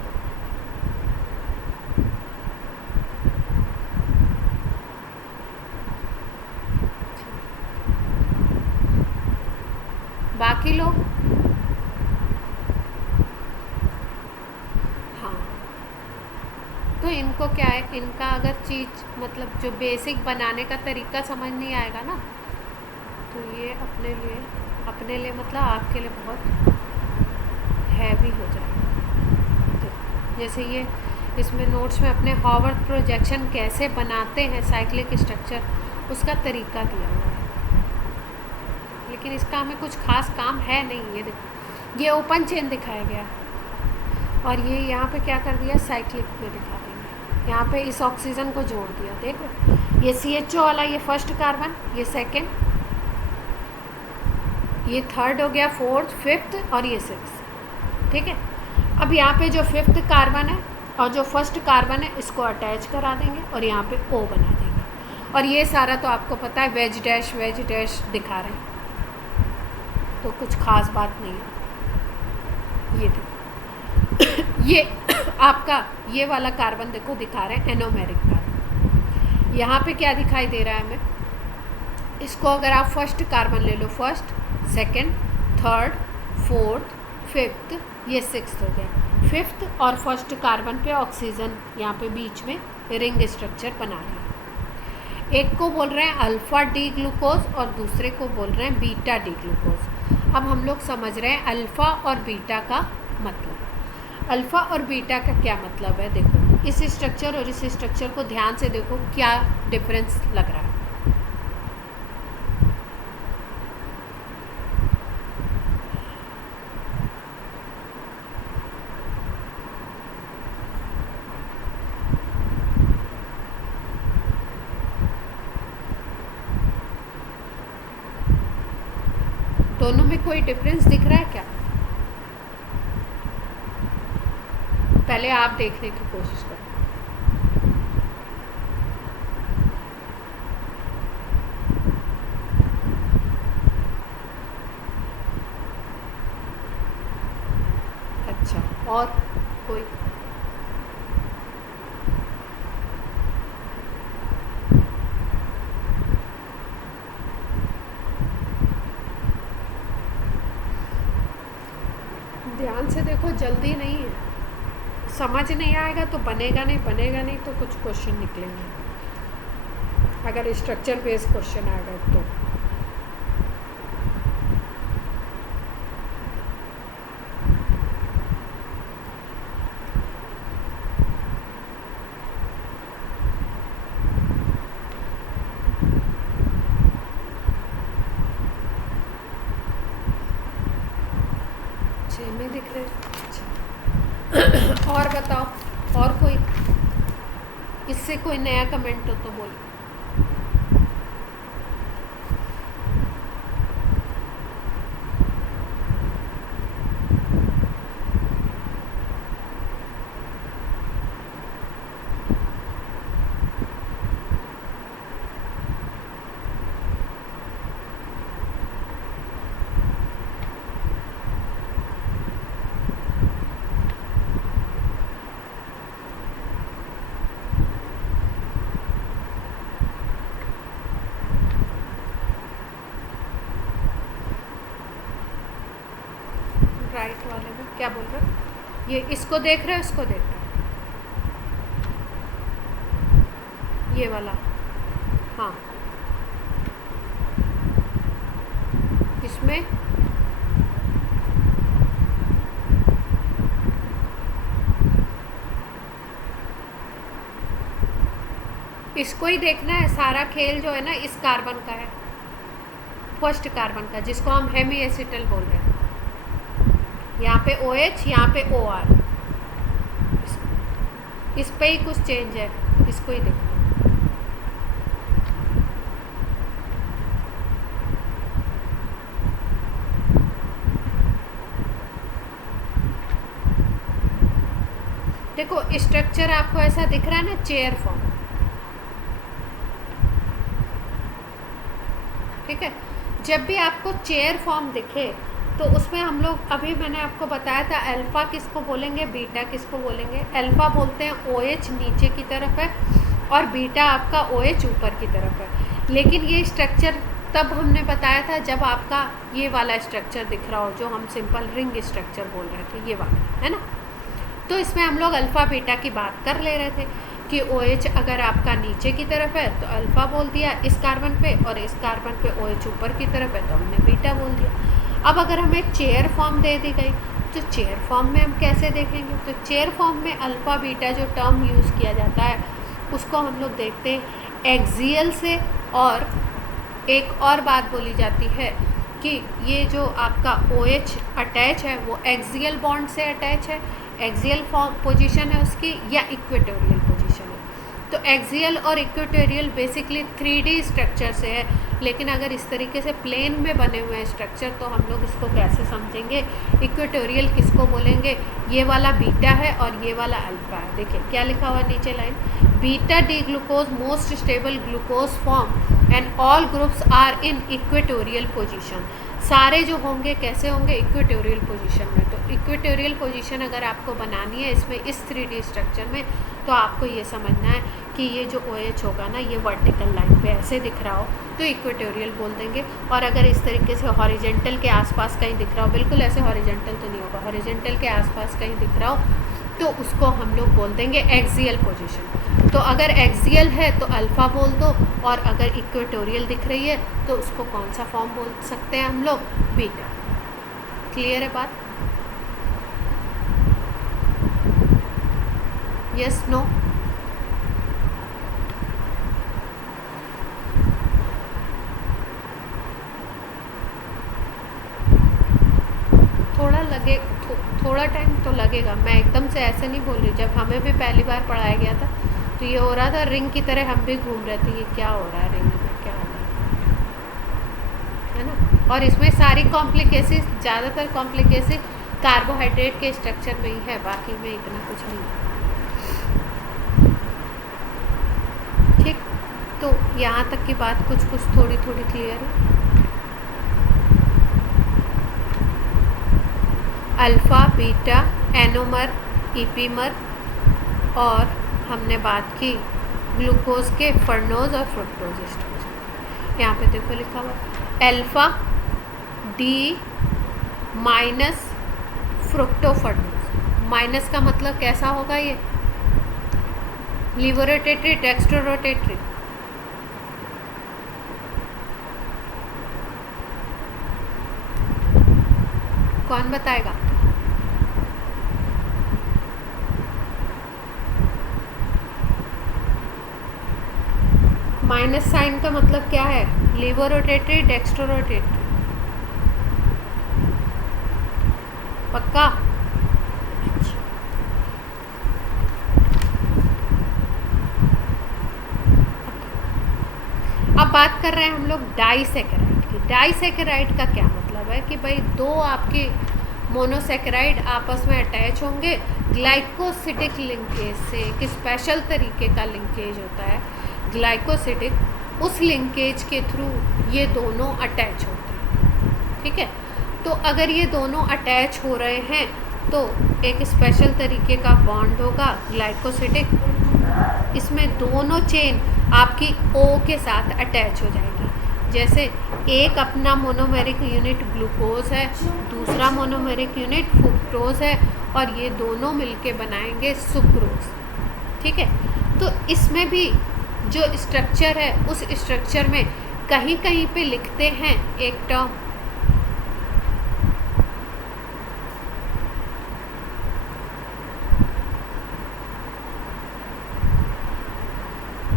बाकी लोग? हाँ, तो इनको क्या है, इनका अगर चीज़ मतलब जो बेसिक बनाने का तरीका समझ नहीं आएगा ना, तो ये अपने लिए मतलब आपके लिए बहुत हैवी हो जाएगा। तो जैसे ये इसमें नोट्स में अपने हॉवर्ड प्रोजेक्शन कैसे बनाते हैं साइक्लिक स्ट्रक्चर, उसका तरीका दिया हुआ है, लेकिन इसका हमें कुछ खास काम है नहीं। ये देखो, ये ओपन चेन दिखाया गया और ये यहाँ पे क्या कर दिया, साइक्लिक में दिखा देंगे। यहाँ पे इस ऑक्सीजन को जोड़ दिया, देखो ये CHO वाला, ये फर्स्ट कार्बन, ये सेकेंड, ये थर्ड हो गया, फोर्थ, फिफ्थ और ये सिक्स, ठीक है। अब यहाँ पे जो फिफ्थ कार्बन है और जो फर्स्ट कार्बन है इसको अटैच करा देंगे और यहाँ पे O बना देंगे। और ये सारा तो आपको पता है वेज डैश दिखा रहे हैं, तो कुछ खास बात नहीं है। ये देखो ये आपका ये वाला कार्बन देखो दिखा रहे हैं एनोमेरिक कार्बन। यहाँ पे क्या दिखाई दे रहा है हमें, इसको अगर आप फर्स्ट कार्बन ले लो, first, second, third, fourth, fifth, ये सिक्स्थ हो गया। फिफ्थ और फर्स्ट कार्बन पे ऑक्सीजन यहाँ पे बीच में रिंग स्ट्रक्चर बना रहा है। एक को बोल रहे हैं अल्फ़ा डी ग्लूकोज और दूसरे को बोल रहे हैं बीटा डी ग्लूकोज। अब हम लोग समझ रहे हैं अल्फ़ा और बीटा का मतलब। अल्फ़ा और बीटा का क्या मतलब है, देखो इस स्ट्रक्चर और इस स्ट्रक्चर को ध्यान से देखो क्या डिफरेंस लग रहा है। दोनों में कोई डिफरेंस दिख रहा है क्या? पहले आप देखने की कोशिश करो। अच्छा, और कोई? ध्यान से देखो, जल्दी नहीं है, समझ नहीं आएगा तो बनेगा नहीं, बनेगा नहीं तो कुछ क्वेश्चन निकलेंगे, अगर स्ट्रक्चर बेस्ड क्वेश्चन आएगा तो। छः में दिख रहे हैं, अच्छा। और बताओ, और कोई इससे कोई नया कमेंट हो तो बोलो। राइट वाले में क्या बोल रहे हो? ये इसको देख रहे हो, इसको देख रहे हो, ये वाला, हाँ इसमें इसको ही देखना है। सारा खेल जो है ना इस कार्बन का है, फर्स्ट कार्बन का, जिसको हम हेमी एसिटल बोल रहे हैं। यहाँ पे OH, यहाँ पे OR, इस पे ही कुछ चेंज है, इसको ही देखो। देखो स्ट्रक्चर आपको ऐसा दिख रहा है ना, चेयर फॉर्म, ठीक है। जब भी आपको चेयर फॉर्म दिखे तो उसमें हम लोग, अभी मैंने आपको बताया था अल्फ़ा किसको बोलेंगे, बीटा किसको बोलेंगे। अल्फ़ा बोलते हैं OH नीचे की तरफ है और बीटा आपका OH ऊपर की तरफ है। लेकिन ये स्ट्रक्चर तब हमने बताया था जब आपका ये वाला स्ट्रक्चर दिख रहा हो, जो हम सिंपल रिंग स्ट्रक्चर बोल रहे थे, ये वाला है ना। तो इसमें हम लोग अल्फ़ा बीटा की बात कर ले रहे थे कि OH अगर आपका नीचे की तरफ है तो अल्फ़ा बोल दिया इस कार्बन पे, और इस कार्बन पे OH ऊपर की तरफ है तो हमने बीटा बोल दिया। अब अगर हमें चेयर फॉर्म दे दी गई तो चेयर फॉर्म में हम कैसे देखेंगे? तो चेयर फॉर्म में अल्फ़ा बीटा जो टर्म यूज़ किया जाता है उसको हम लोग देखते हैं एक्सियल से। और एक और बात बोली जाती है कि ये जो आपका OH अटैच है वो एक्सियल बॉन्ड से अटैच है, एक्सियल फॉर्म पोजीशन है उसकी, या इक्वेटोरियल पोजीशन है। तो एक्सियल और इक्वेटोरियल बेसिकली 3D स्ट्रक्चर से है, लेकिन अगर इस तरीके से प्लेन में बने हुए हैं स्ट्रक्चर तो हम लोग इसको कैसे समझेंगे? इक्वेटोरियल किसको बोलेंगे? ये वाला बीटा है और ये वाला अल्फ़ा है। देखिए क्या लिखा हुआ नीचे line, beta D glucose most stable glucose form and all groups are in equatorial position. सारे जो होंगे कैसे होंगे, इक्वेटोरियल पोजीशन में। तो इक्वेटोरियल पोजीशन अगर आपको बनानी है इसमें, इस 3D स्ट्रक्चर में, तो आपको ये समझना है कि ये जो OH होगा ना, ये वर्टिकल लाइन पे ऐसे दिख रहा हो तो इक्वेटोरियल बोल देंगे। और अगर इस तरीके से हॉरिजेंटल के आसपास कहीं दिख रहा हो, बिल्कुल ऐसे हॉरिजेंटल तो नहीं होगा, हॉरिजेंटल के आसपास कहीं दिख रहा हो तो उसको हम लोग बोल देंगे एक्सियल पोजीशन। तो अगर एक्सियल है तो अल्फ़ा बोल दो, और अगर इक्वेटोरियल दिख रही है तो उसको कौन सा फॉर्म बोल सकते हैं हम लोग, बीटा। क्लियर है बात? Yes, no? थोड़ा लगे, थोड़ा टाइम तो लगेगा। मैं एकदम से ऐसे नहीं बोल रही, जब हमें भी पहली बार पढ़ाया गया था तो ये हो रहा था रिंग की तरह, हम भी घूम रहे थे, ये क्या हो रहा है रिंग में, क्या हो रहा है ना। और इसमें सारी कॉम्प्लिकेसी, ज़्यादातर कॉम्प्लिकेसी कार्बोहाइड्रेट के स्ट्रक्चर में ही है, बाकी में इतना कुछ नहीं है। ठीक, तो यहाँ तक की बात कुछ कुछ थोड़ी थोड़ी क्लियर है। अल्फ़ा, बीटा, एनोमर, ईपीमर, और हमने बात की ग्लूकोज के फर्नोज और फ्रुक्टोज स्ट्रक्चर। यहाँ पे देखो लिखा हुआ अल्फ़ा डी माइनस फ्रुक्टोफर्नोज। माइनस का मतलब कैसा होगा, ये लिवोरोटेटरी, डेक्स्ट्रोरोटेटरी? कौन बताएगा? माइनस साइन का मतलब क्या है, लिवोरोटेटरी, डेक्स्ट्रोरोटेटरी? पक्का? अब बात कर रहे हैं हम लोग डाइसैकेराइड की। डाइसैकेराइड का क्या मतलब है कि भाई दो आपके मोनोसैकेराइड आपस में अटैच होंगे ग्लाइकोसिडिक लिंकेज से। एक स्पेशल तरीके का लिंकेज होता है ग्लाइकोसिडिक, उस लिंकेज के थ्रू ये दोनों अटैच होते हैं। ठीक है, तो अगर ये दोनों अटैच हो रहे हैं तो एक स्पेशल तरीके का बॉन्ड होगा ग्लाइकोसिडिक, इसमें दोनों चेन आपकी O के साथ अटैच हो जाएगी। जैसे एक अपना मोनोमेरिक यूनिट ग्लूकोज है, दूसरा मोनोमेरिक यूनिट फ्रुक्टोज है, और ये दोनों मिलके बनाएंगे सुक्रोज। ठीक है, तो इसमें भी जो स्ट्रक्चर है उस स्ट्रक्चर में कहीं कहीं पे लिखते हैं एक टर्म,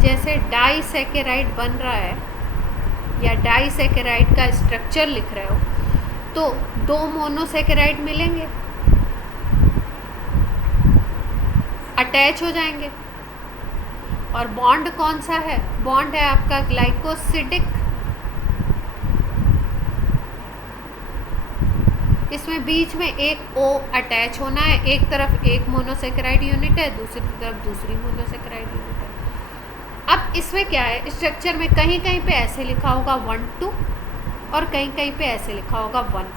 जैसे डाइसैकेराइड बन रहा है या डाइसैकेराइड का स्ट्रक्चर लिख रहे हो तो दो मोनोसैकेराइड मिलेंगे, अटैच हो जाएंगे, और बॉन्ड कौन सा है, बॉन्ड है आपका ग्लाइकोसिडिक। इसमें बीच में एक O अटैच होना है, एक तरफ एक मोनोसैकेराइड यूनिट है, दूसरी तरफ दूसरी मोनोसैकेराइड यूनिट है। अब इसमें क्या है, स्ट्रक्चर में कहीं कहीं पे ऐसे लिखा होगा 1-2 और कहीं कहीं पे ऐसे लिखा होगा 1-4।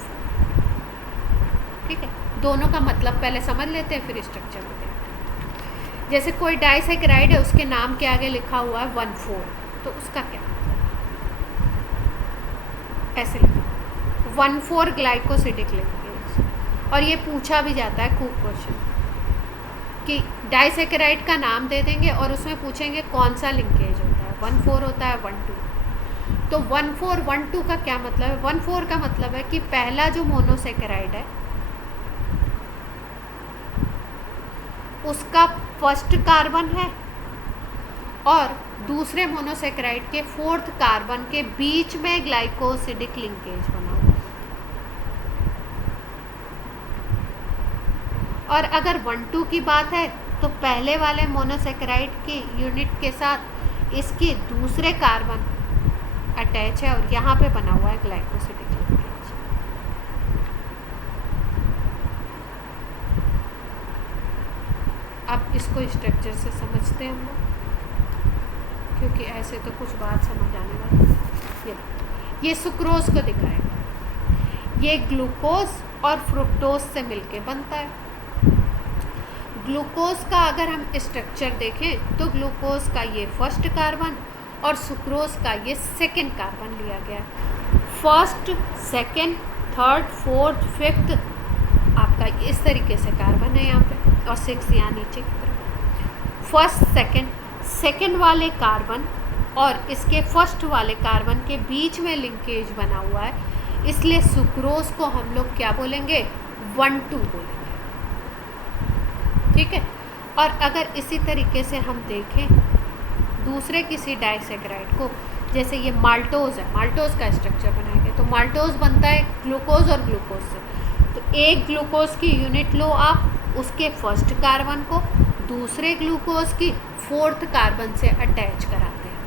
ठीक है, दोनों का मतलब पहले समझ लेते हैं, फिर स्ट्रक्चर में देखते हैं। जैसे कोई डाइसैकेराइड है, उसके नाम के आगे लिखा हुआ है 1-4, तो उसका क्या ऐसे लिखा 1-4 ग्लाइकोसिडिक लिंकेज। और ये पूछा भी जाता है खूब क्वेश्चन कि डाइसैकेराइड का नाम दे देंगे और उसमें पूछेंगे कौन सा लिंकेज होता है, 1-4 होता है 1-2। तो 1-4 1-2 का क्या मतलब है, 1-4 का मतलब है कि पहला जो मोनोसैकेराइड है उसका फर्स्ट कार्बन है और दूसरे मोनोसैकेराइड के फोर्थ कार्बन के बीच में ग्लाइकोसिडिक लिंकेज बना हुआ है। और अगर 1-2 की बात है तो पहले वाले मोनोसैकेराइड के यूनिट के साथ इसके दूसरे कार्बन अटैच है और यहाँ पे बना हुआ है ग्लाइकोसिडिक लिंकेज। अब इसको स्ट्रक्चर से समझते हैं हम लोग, क्योंकि ऐसे तो कुछ बात समझ आने वाली है। ये सुक्रोज को दिखाएगा। ये ग्लूकोज और फ्रुक्टोज से मिलके बनता है। ग्लूकोज का अगर हम स्ट्रक्चर देखें तो ग्लूकोज का ये फर्स्ट कार्बन और सुक्रोज का ये सेकेंड कार्बन लिया गया है। First, second, third, fourth, fifth आपका इस तरीके से कार्बन है यहाँ पे, और 6 यहाँ नीचे की तरफ। फर्स्ट, सेकेंड वाले कार्बन और इसके फर्स्ट वाले कार्बन के बीच में लिंकेज बना हुआ है, इसलिए सुक्रोज को हम लोग क्या बोलेंगे, 1,2 बोलेंगे। ठीक है। और अगर इसी तरीके से हम देखें दूसरे किसी डाइसैकराइड को, जैसे ये माल्टोज है, माल्टोज का स्ट्रक्चर बनाएंगे तो माल्टोज बनता है ग्लूकोज और ग्लूकोज से। तो एक ग्लूकोज की यूनिट लो आप, उसके फर्स्ट कार्बन को दूसरे ग्लूकोज की फोर्थ कार्बन से अटैच कराते हैं,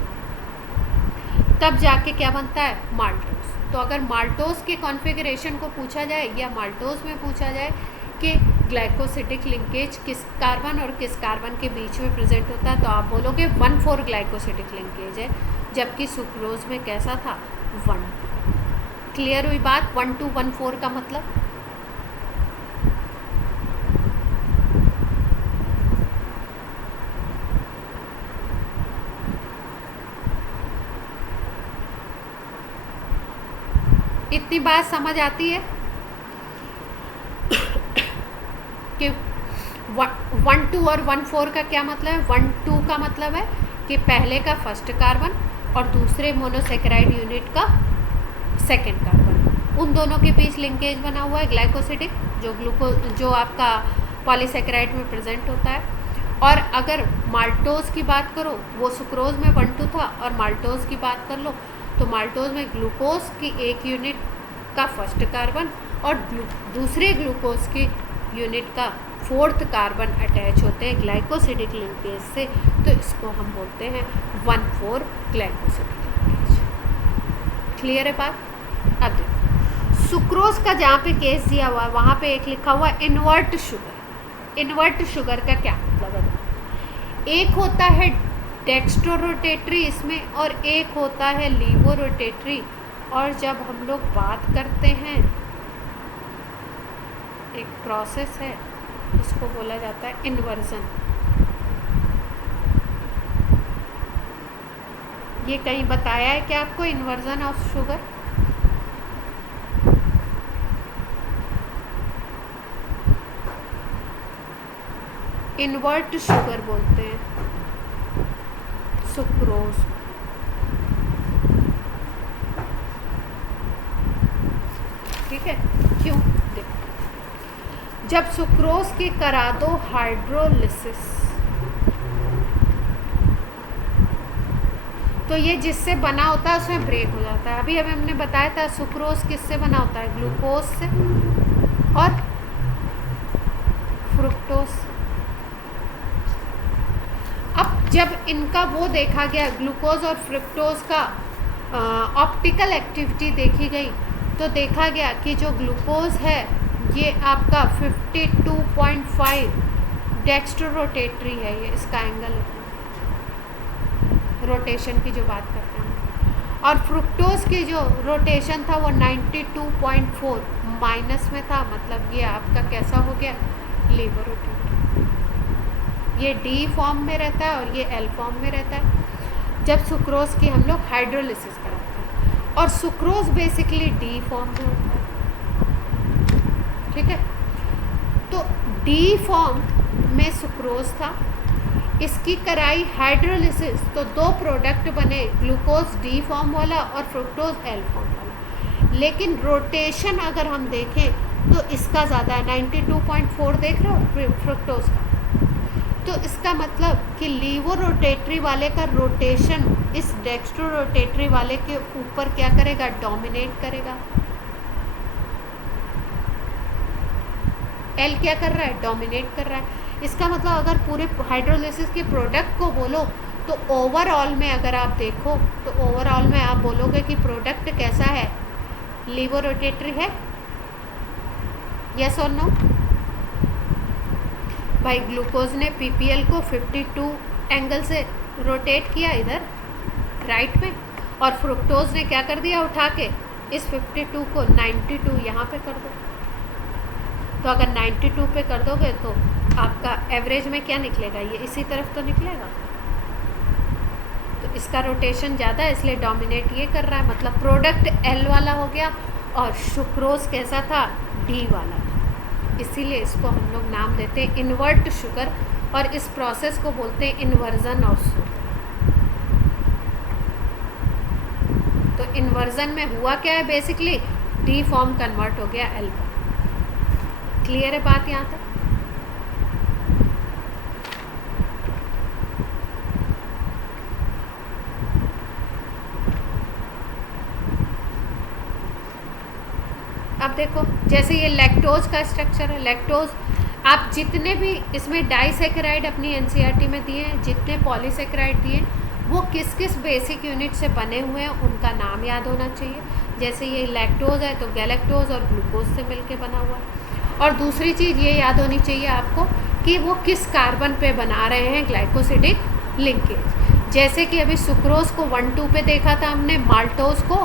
तब जाके क्या बनता है, माल्टोज। तो अगर माल्टोज के कॉन्फ़िगरेशन को पूछा जाए या माल्टोज में पूछा जाए कि ग्लाइकोसिडिक लिंकेज किस कार्बन और किस कार्बन के बीच में प्रेजेंट होता है, तो आप बोलोगे 1,4 ग्लाइकोसिडिक लिंकेज है, जबकि सुक्रोज में कैसा था, 1,2। क्लियर हुई बात, 1,2 1,4 का मतलब। इतनी बात समझ आती है कि 1,2 और 1,4 का क्या मतलब है। 1,2 का मतलब है कि पहले का फर्स्ट कार्बन और दूसरे मोनोसेकेराइड यूनिट का सेकेंड कार्बन, उन दोनों के बीच लिंकेज बना हुआ है ग्लाइकोसिडिक, जो आपका पॉलीसेकेराइड में प्रेजेंट होता है। और अगर माल्टोज की बात करो, वो सुक्रोज में 1,2 था, और माल्टोज की बात कर लो तो माल्टोज में ग्लूकोज की एक यूनिट का फर्स्ट कार्बन और दूसरे ग्लूकोज की यूनिट का फोर्थ कार्बन अटैच होते हैं ग्लाइकोसिडिक लिंकेज से, तो इसको हम बोलते हैं 1,4 ग्लाइकोसिडिक लिंकेज। क्लियर है बात। अब देखो सुक्रोज का जहाँ पे केस दिया हुआ है वहाँ पे एक लिखा हुआ इन्वर्ट शुगर। इन्वर्ट शुगर का क्या मतलब है, एक होता है डेक्स्ट्रोरोटेटरी इसमें और एक होता है लीवोरोटेटरी। और जब हम लोग बात करते हैं, एक प्रोसेस है, इसको बोला जाता है इन्वर्जन। ये कहीं बताया है क्या आपको, inversion of sugar? Invert sugar बोलते हैं सुक्रोज। ठीक है, क्यों? देखो, जब सुक्रोज की करा दो हाइड्रोलिसिस, तो ये जिससे बना होता है उसमें ब्रेक हो जाता है। अभी हमने बताया था सुक्रोज किससे बना होता है, ग्लूकोज से और फ्रुक्टोज से। अब जब इनका वो देखा गया, ग्लूकोज और फ्रुक्टोज का ऑप्टिकल एक्टिविटी देखी गई, तो देखा गया कि जो ग्लूकोज है ये आपका 52.5 डेक्स्ट्रोरोटेटरी है, ये इसका एंगल है, रोटेशन की जो बात करते हैं। और फ्रुक्टोज की जो रोटेशन था वो 92.4 माइनस में था, मतलब ये आपका कैसा हो गया, लीवर रोटेटरी। ये डी फॉर्म में रहता है और ये एल फॉर्म में रहता है जब सुक्रोज की हम लोग हाइड्रोलिसिस कराते हैं, और सुक्रोज बेसिकली डी फॉर्म में होता है। ठीक है, तो डी फॉर्म में सुक्रोज था, इसकी कराई हाइड्रोलिसिस, तो दो प्रोडक्ट बने, ग्लूकोज डी फॉर्म वाला और फ्रुक्टोज एल फॉर्म वाला। लेकिन रोटेशन अगर हम देखें तो इसका ज़्यादा है, 92.4 देख रहे हो फ्रुक्टोज का। तो इसका मतलब कि लीवोरोटेटरी वाले का रोटेशन इस डेक्स्ट्रोरोटेटरी वाले के ऊपर क्या करेगा, डोमिनेट करेगा। एल क्या कर रहा है, डोमिनेट कर रहा है। इसका मतलब अगर पूरे हाइड्रोलिसिस के प्रोडक्ट को बोलो तो ओवरऑल में अगर आप देखो तो ओवरऑल में आप बोलोगे कि प्रोडक्ट कैसा है, लीवोरोटेटरी है। यस और नो? भाई ग्लूकोज ने पीपीएल को 52 एंगल से रोटेट किया इधर राइट में, और फ्रुक्टोज ने क्या कर दिया, उठा के इस 52 को 92 यहाँ पे कर दो। तो अगर 92 पे कर दोगे तो आपका एवरेज में क्या निकलेगा, ये इसी तरफ तो निकलेगा। तो इसका रोटेशन ज़्यादा है इसलिए डोमिनेट ये कर रहा है, मतलब प्रोडक्ट L वाला हो गया और सुक्रोज कैसा था, D वाला था। इसीलिए इसको हम लोग नाम देते हैं इन्वर्ट शुगर और इस प्रोसेस को बोलते हैं इन्वर्जन ऑफ शुगर। तो इन्वर्जन में हुआ क्या है, बेसिकली D फॉर्म कन्वर्ट हो गया L पर। क्लियर है बात यहाँ तक? अब देखो जैसे ये लैक्टोज का स्ट्रक्चर है, लैक्टोज आप जितने भी इसमें डाइसेकेराइड अपनी एनसीईआरटी में दिए हैं, जितने पॉलीसेकेराइड दिए वो किस किस बेसिक यूनिट से बने हुए हैं उनका नाम याद होना चाहिए। जैसे ये लैक्टोज है तो गैलेक्टोज और ग्लूकोज से मिलके बना हुआ है। और दूसरी चीज़ ये याद होनी चाहिए आपको कि वो किस कार्बन पे बना रहे हैं ग्लाइकोसिडिक लिंकेज। जैसे कि अभी सुक्रोज को 1,2 पे देखा था हमने, माल्टोज को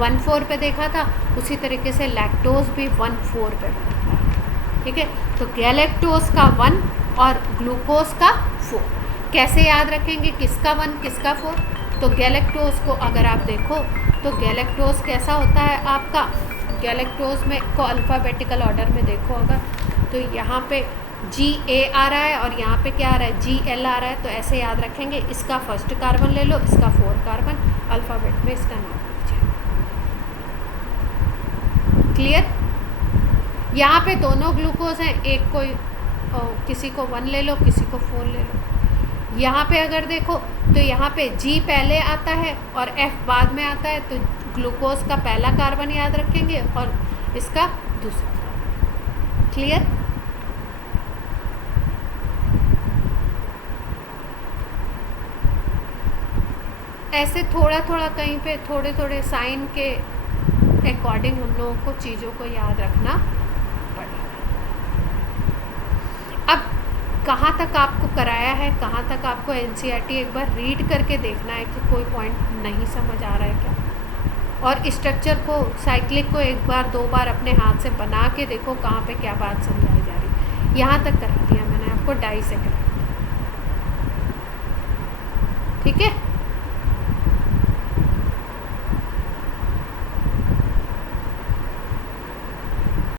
1,4 पे देखा था, उसी तरीके से लैक्टोज भी 1,4 पे बना था। ठीक है, तो गैलेक्टोज का 1 और ग्लूकोज का 4। कैसे याद रखेंगे किसका 1 किसका 4? तो गैलेक्टोज को अगर आप देखो तो गैलेक्टोज कैसा होता है आपका, गैलेक्टोज में को अल्फ़ाबेटिकल ऑर्डर में देखो अगर, तो यहाँ पे GA आ रहा है और यहाँ पे क्या आ रहा है, GL आ रहा है। तो ऐसे याद रखेंगे, इसका फर्स्ट कार्बन ले लो, इसका 4 कार्बन, अल्फ़ाबेट में इसका नाम लीजिए। क्लियर? यहाँ पे दोनों ग्लूकोज हैं, एक कोई किसी को 1 ले लो, किसी को 4 ले लो। यहाँ पे अगर देखो तो यहाँ पे G पहले आता है और F बाद में आता है, तो ग्लूकोज का पहला कार्बन याद रखेंगे और इसका दूसरा कार्बन। क्लियर? ऐसे थोड़ा थोड़ा कहीं पे थोड़े थोड़े साइन के अकॉर्डिंग उन लोगों को चीज़ों को याद रखना पड़ेगा। अब कहाँ तक आपको कराया है, कहाँ तक आपको एनसीईआरटी एक बार रीड करके देखना है कि कोई पॉइंट नहीं समझ आ रहा है क्या, और स्ट्रक्चर को साइक्लिक को एक बार 2 बार अपने हाथ से बना के देखो कहाँ पे क्या बात समझाई जा रही है। यहाँ तक करा दिया मैंने आपको डाइसेकेराइड।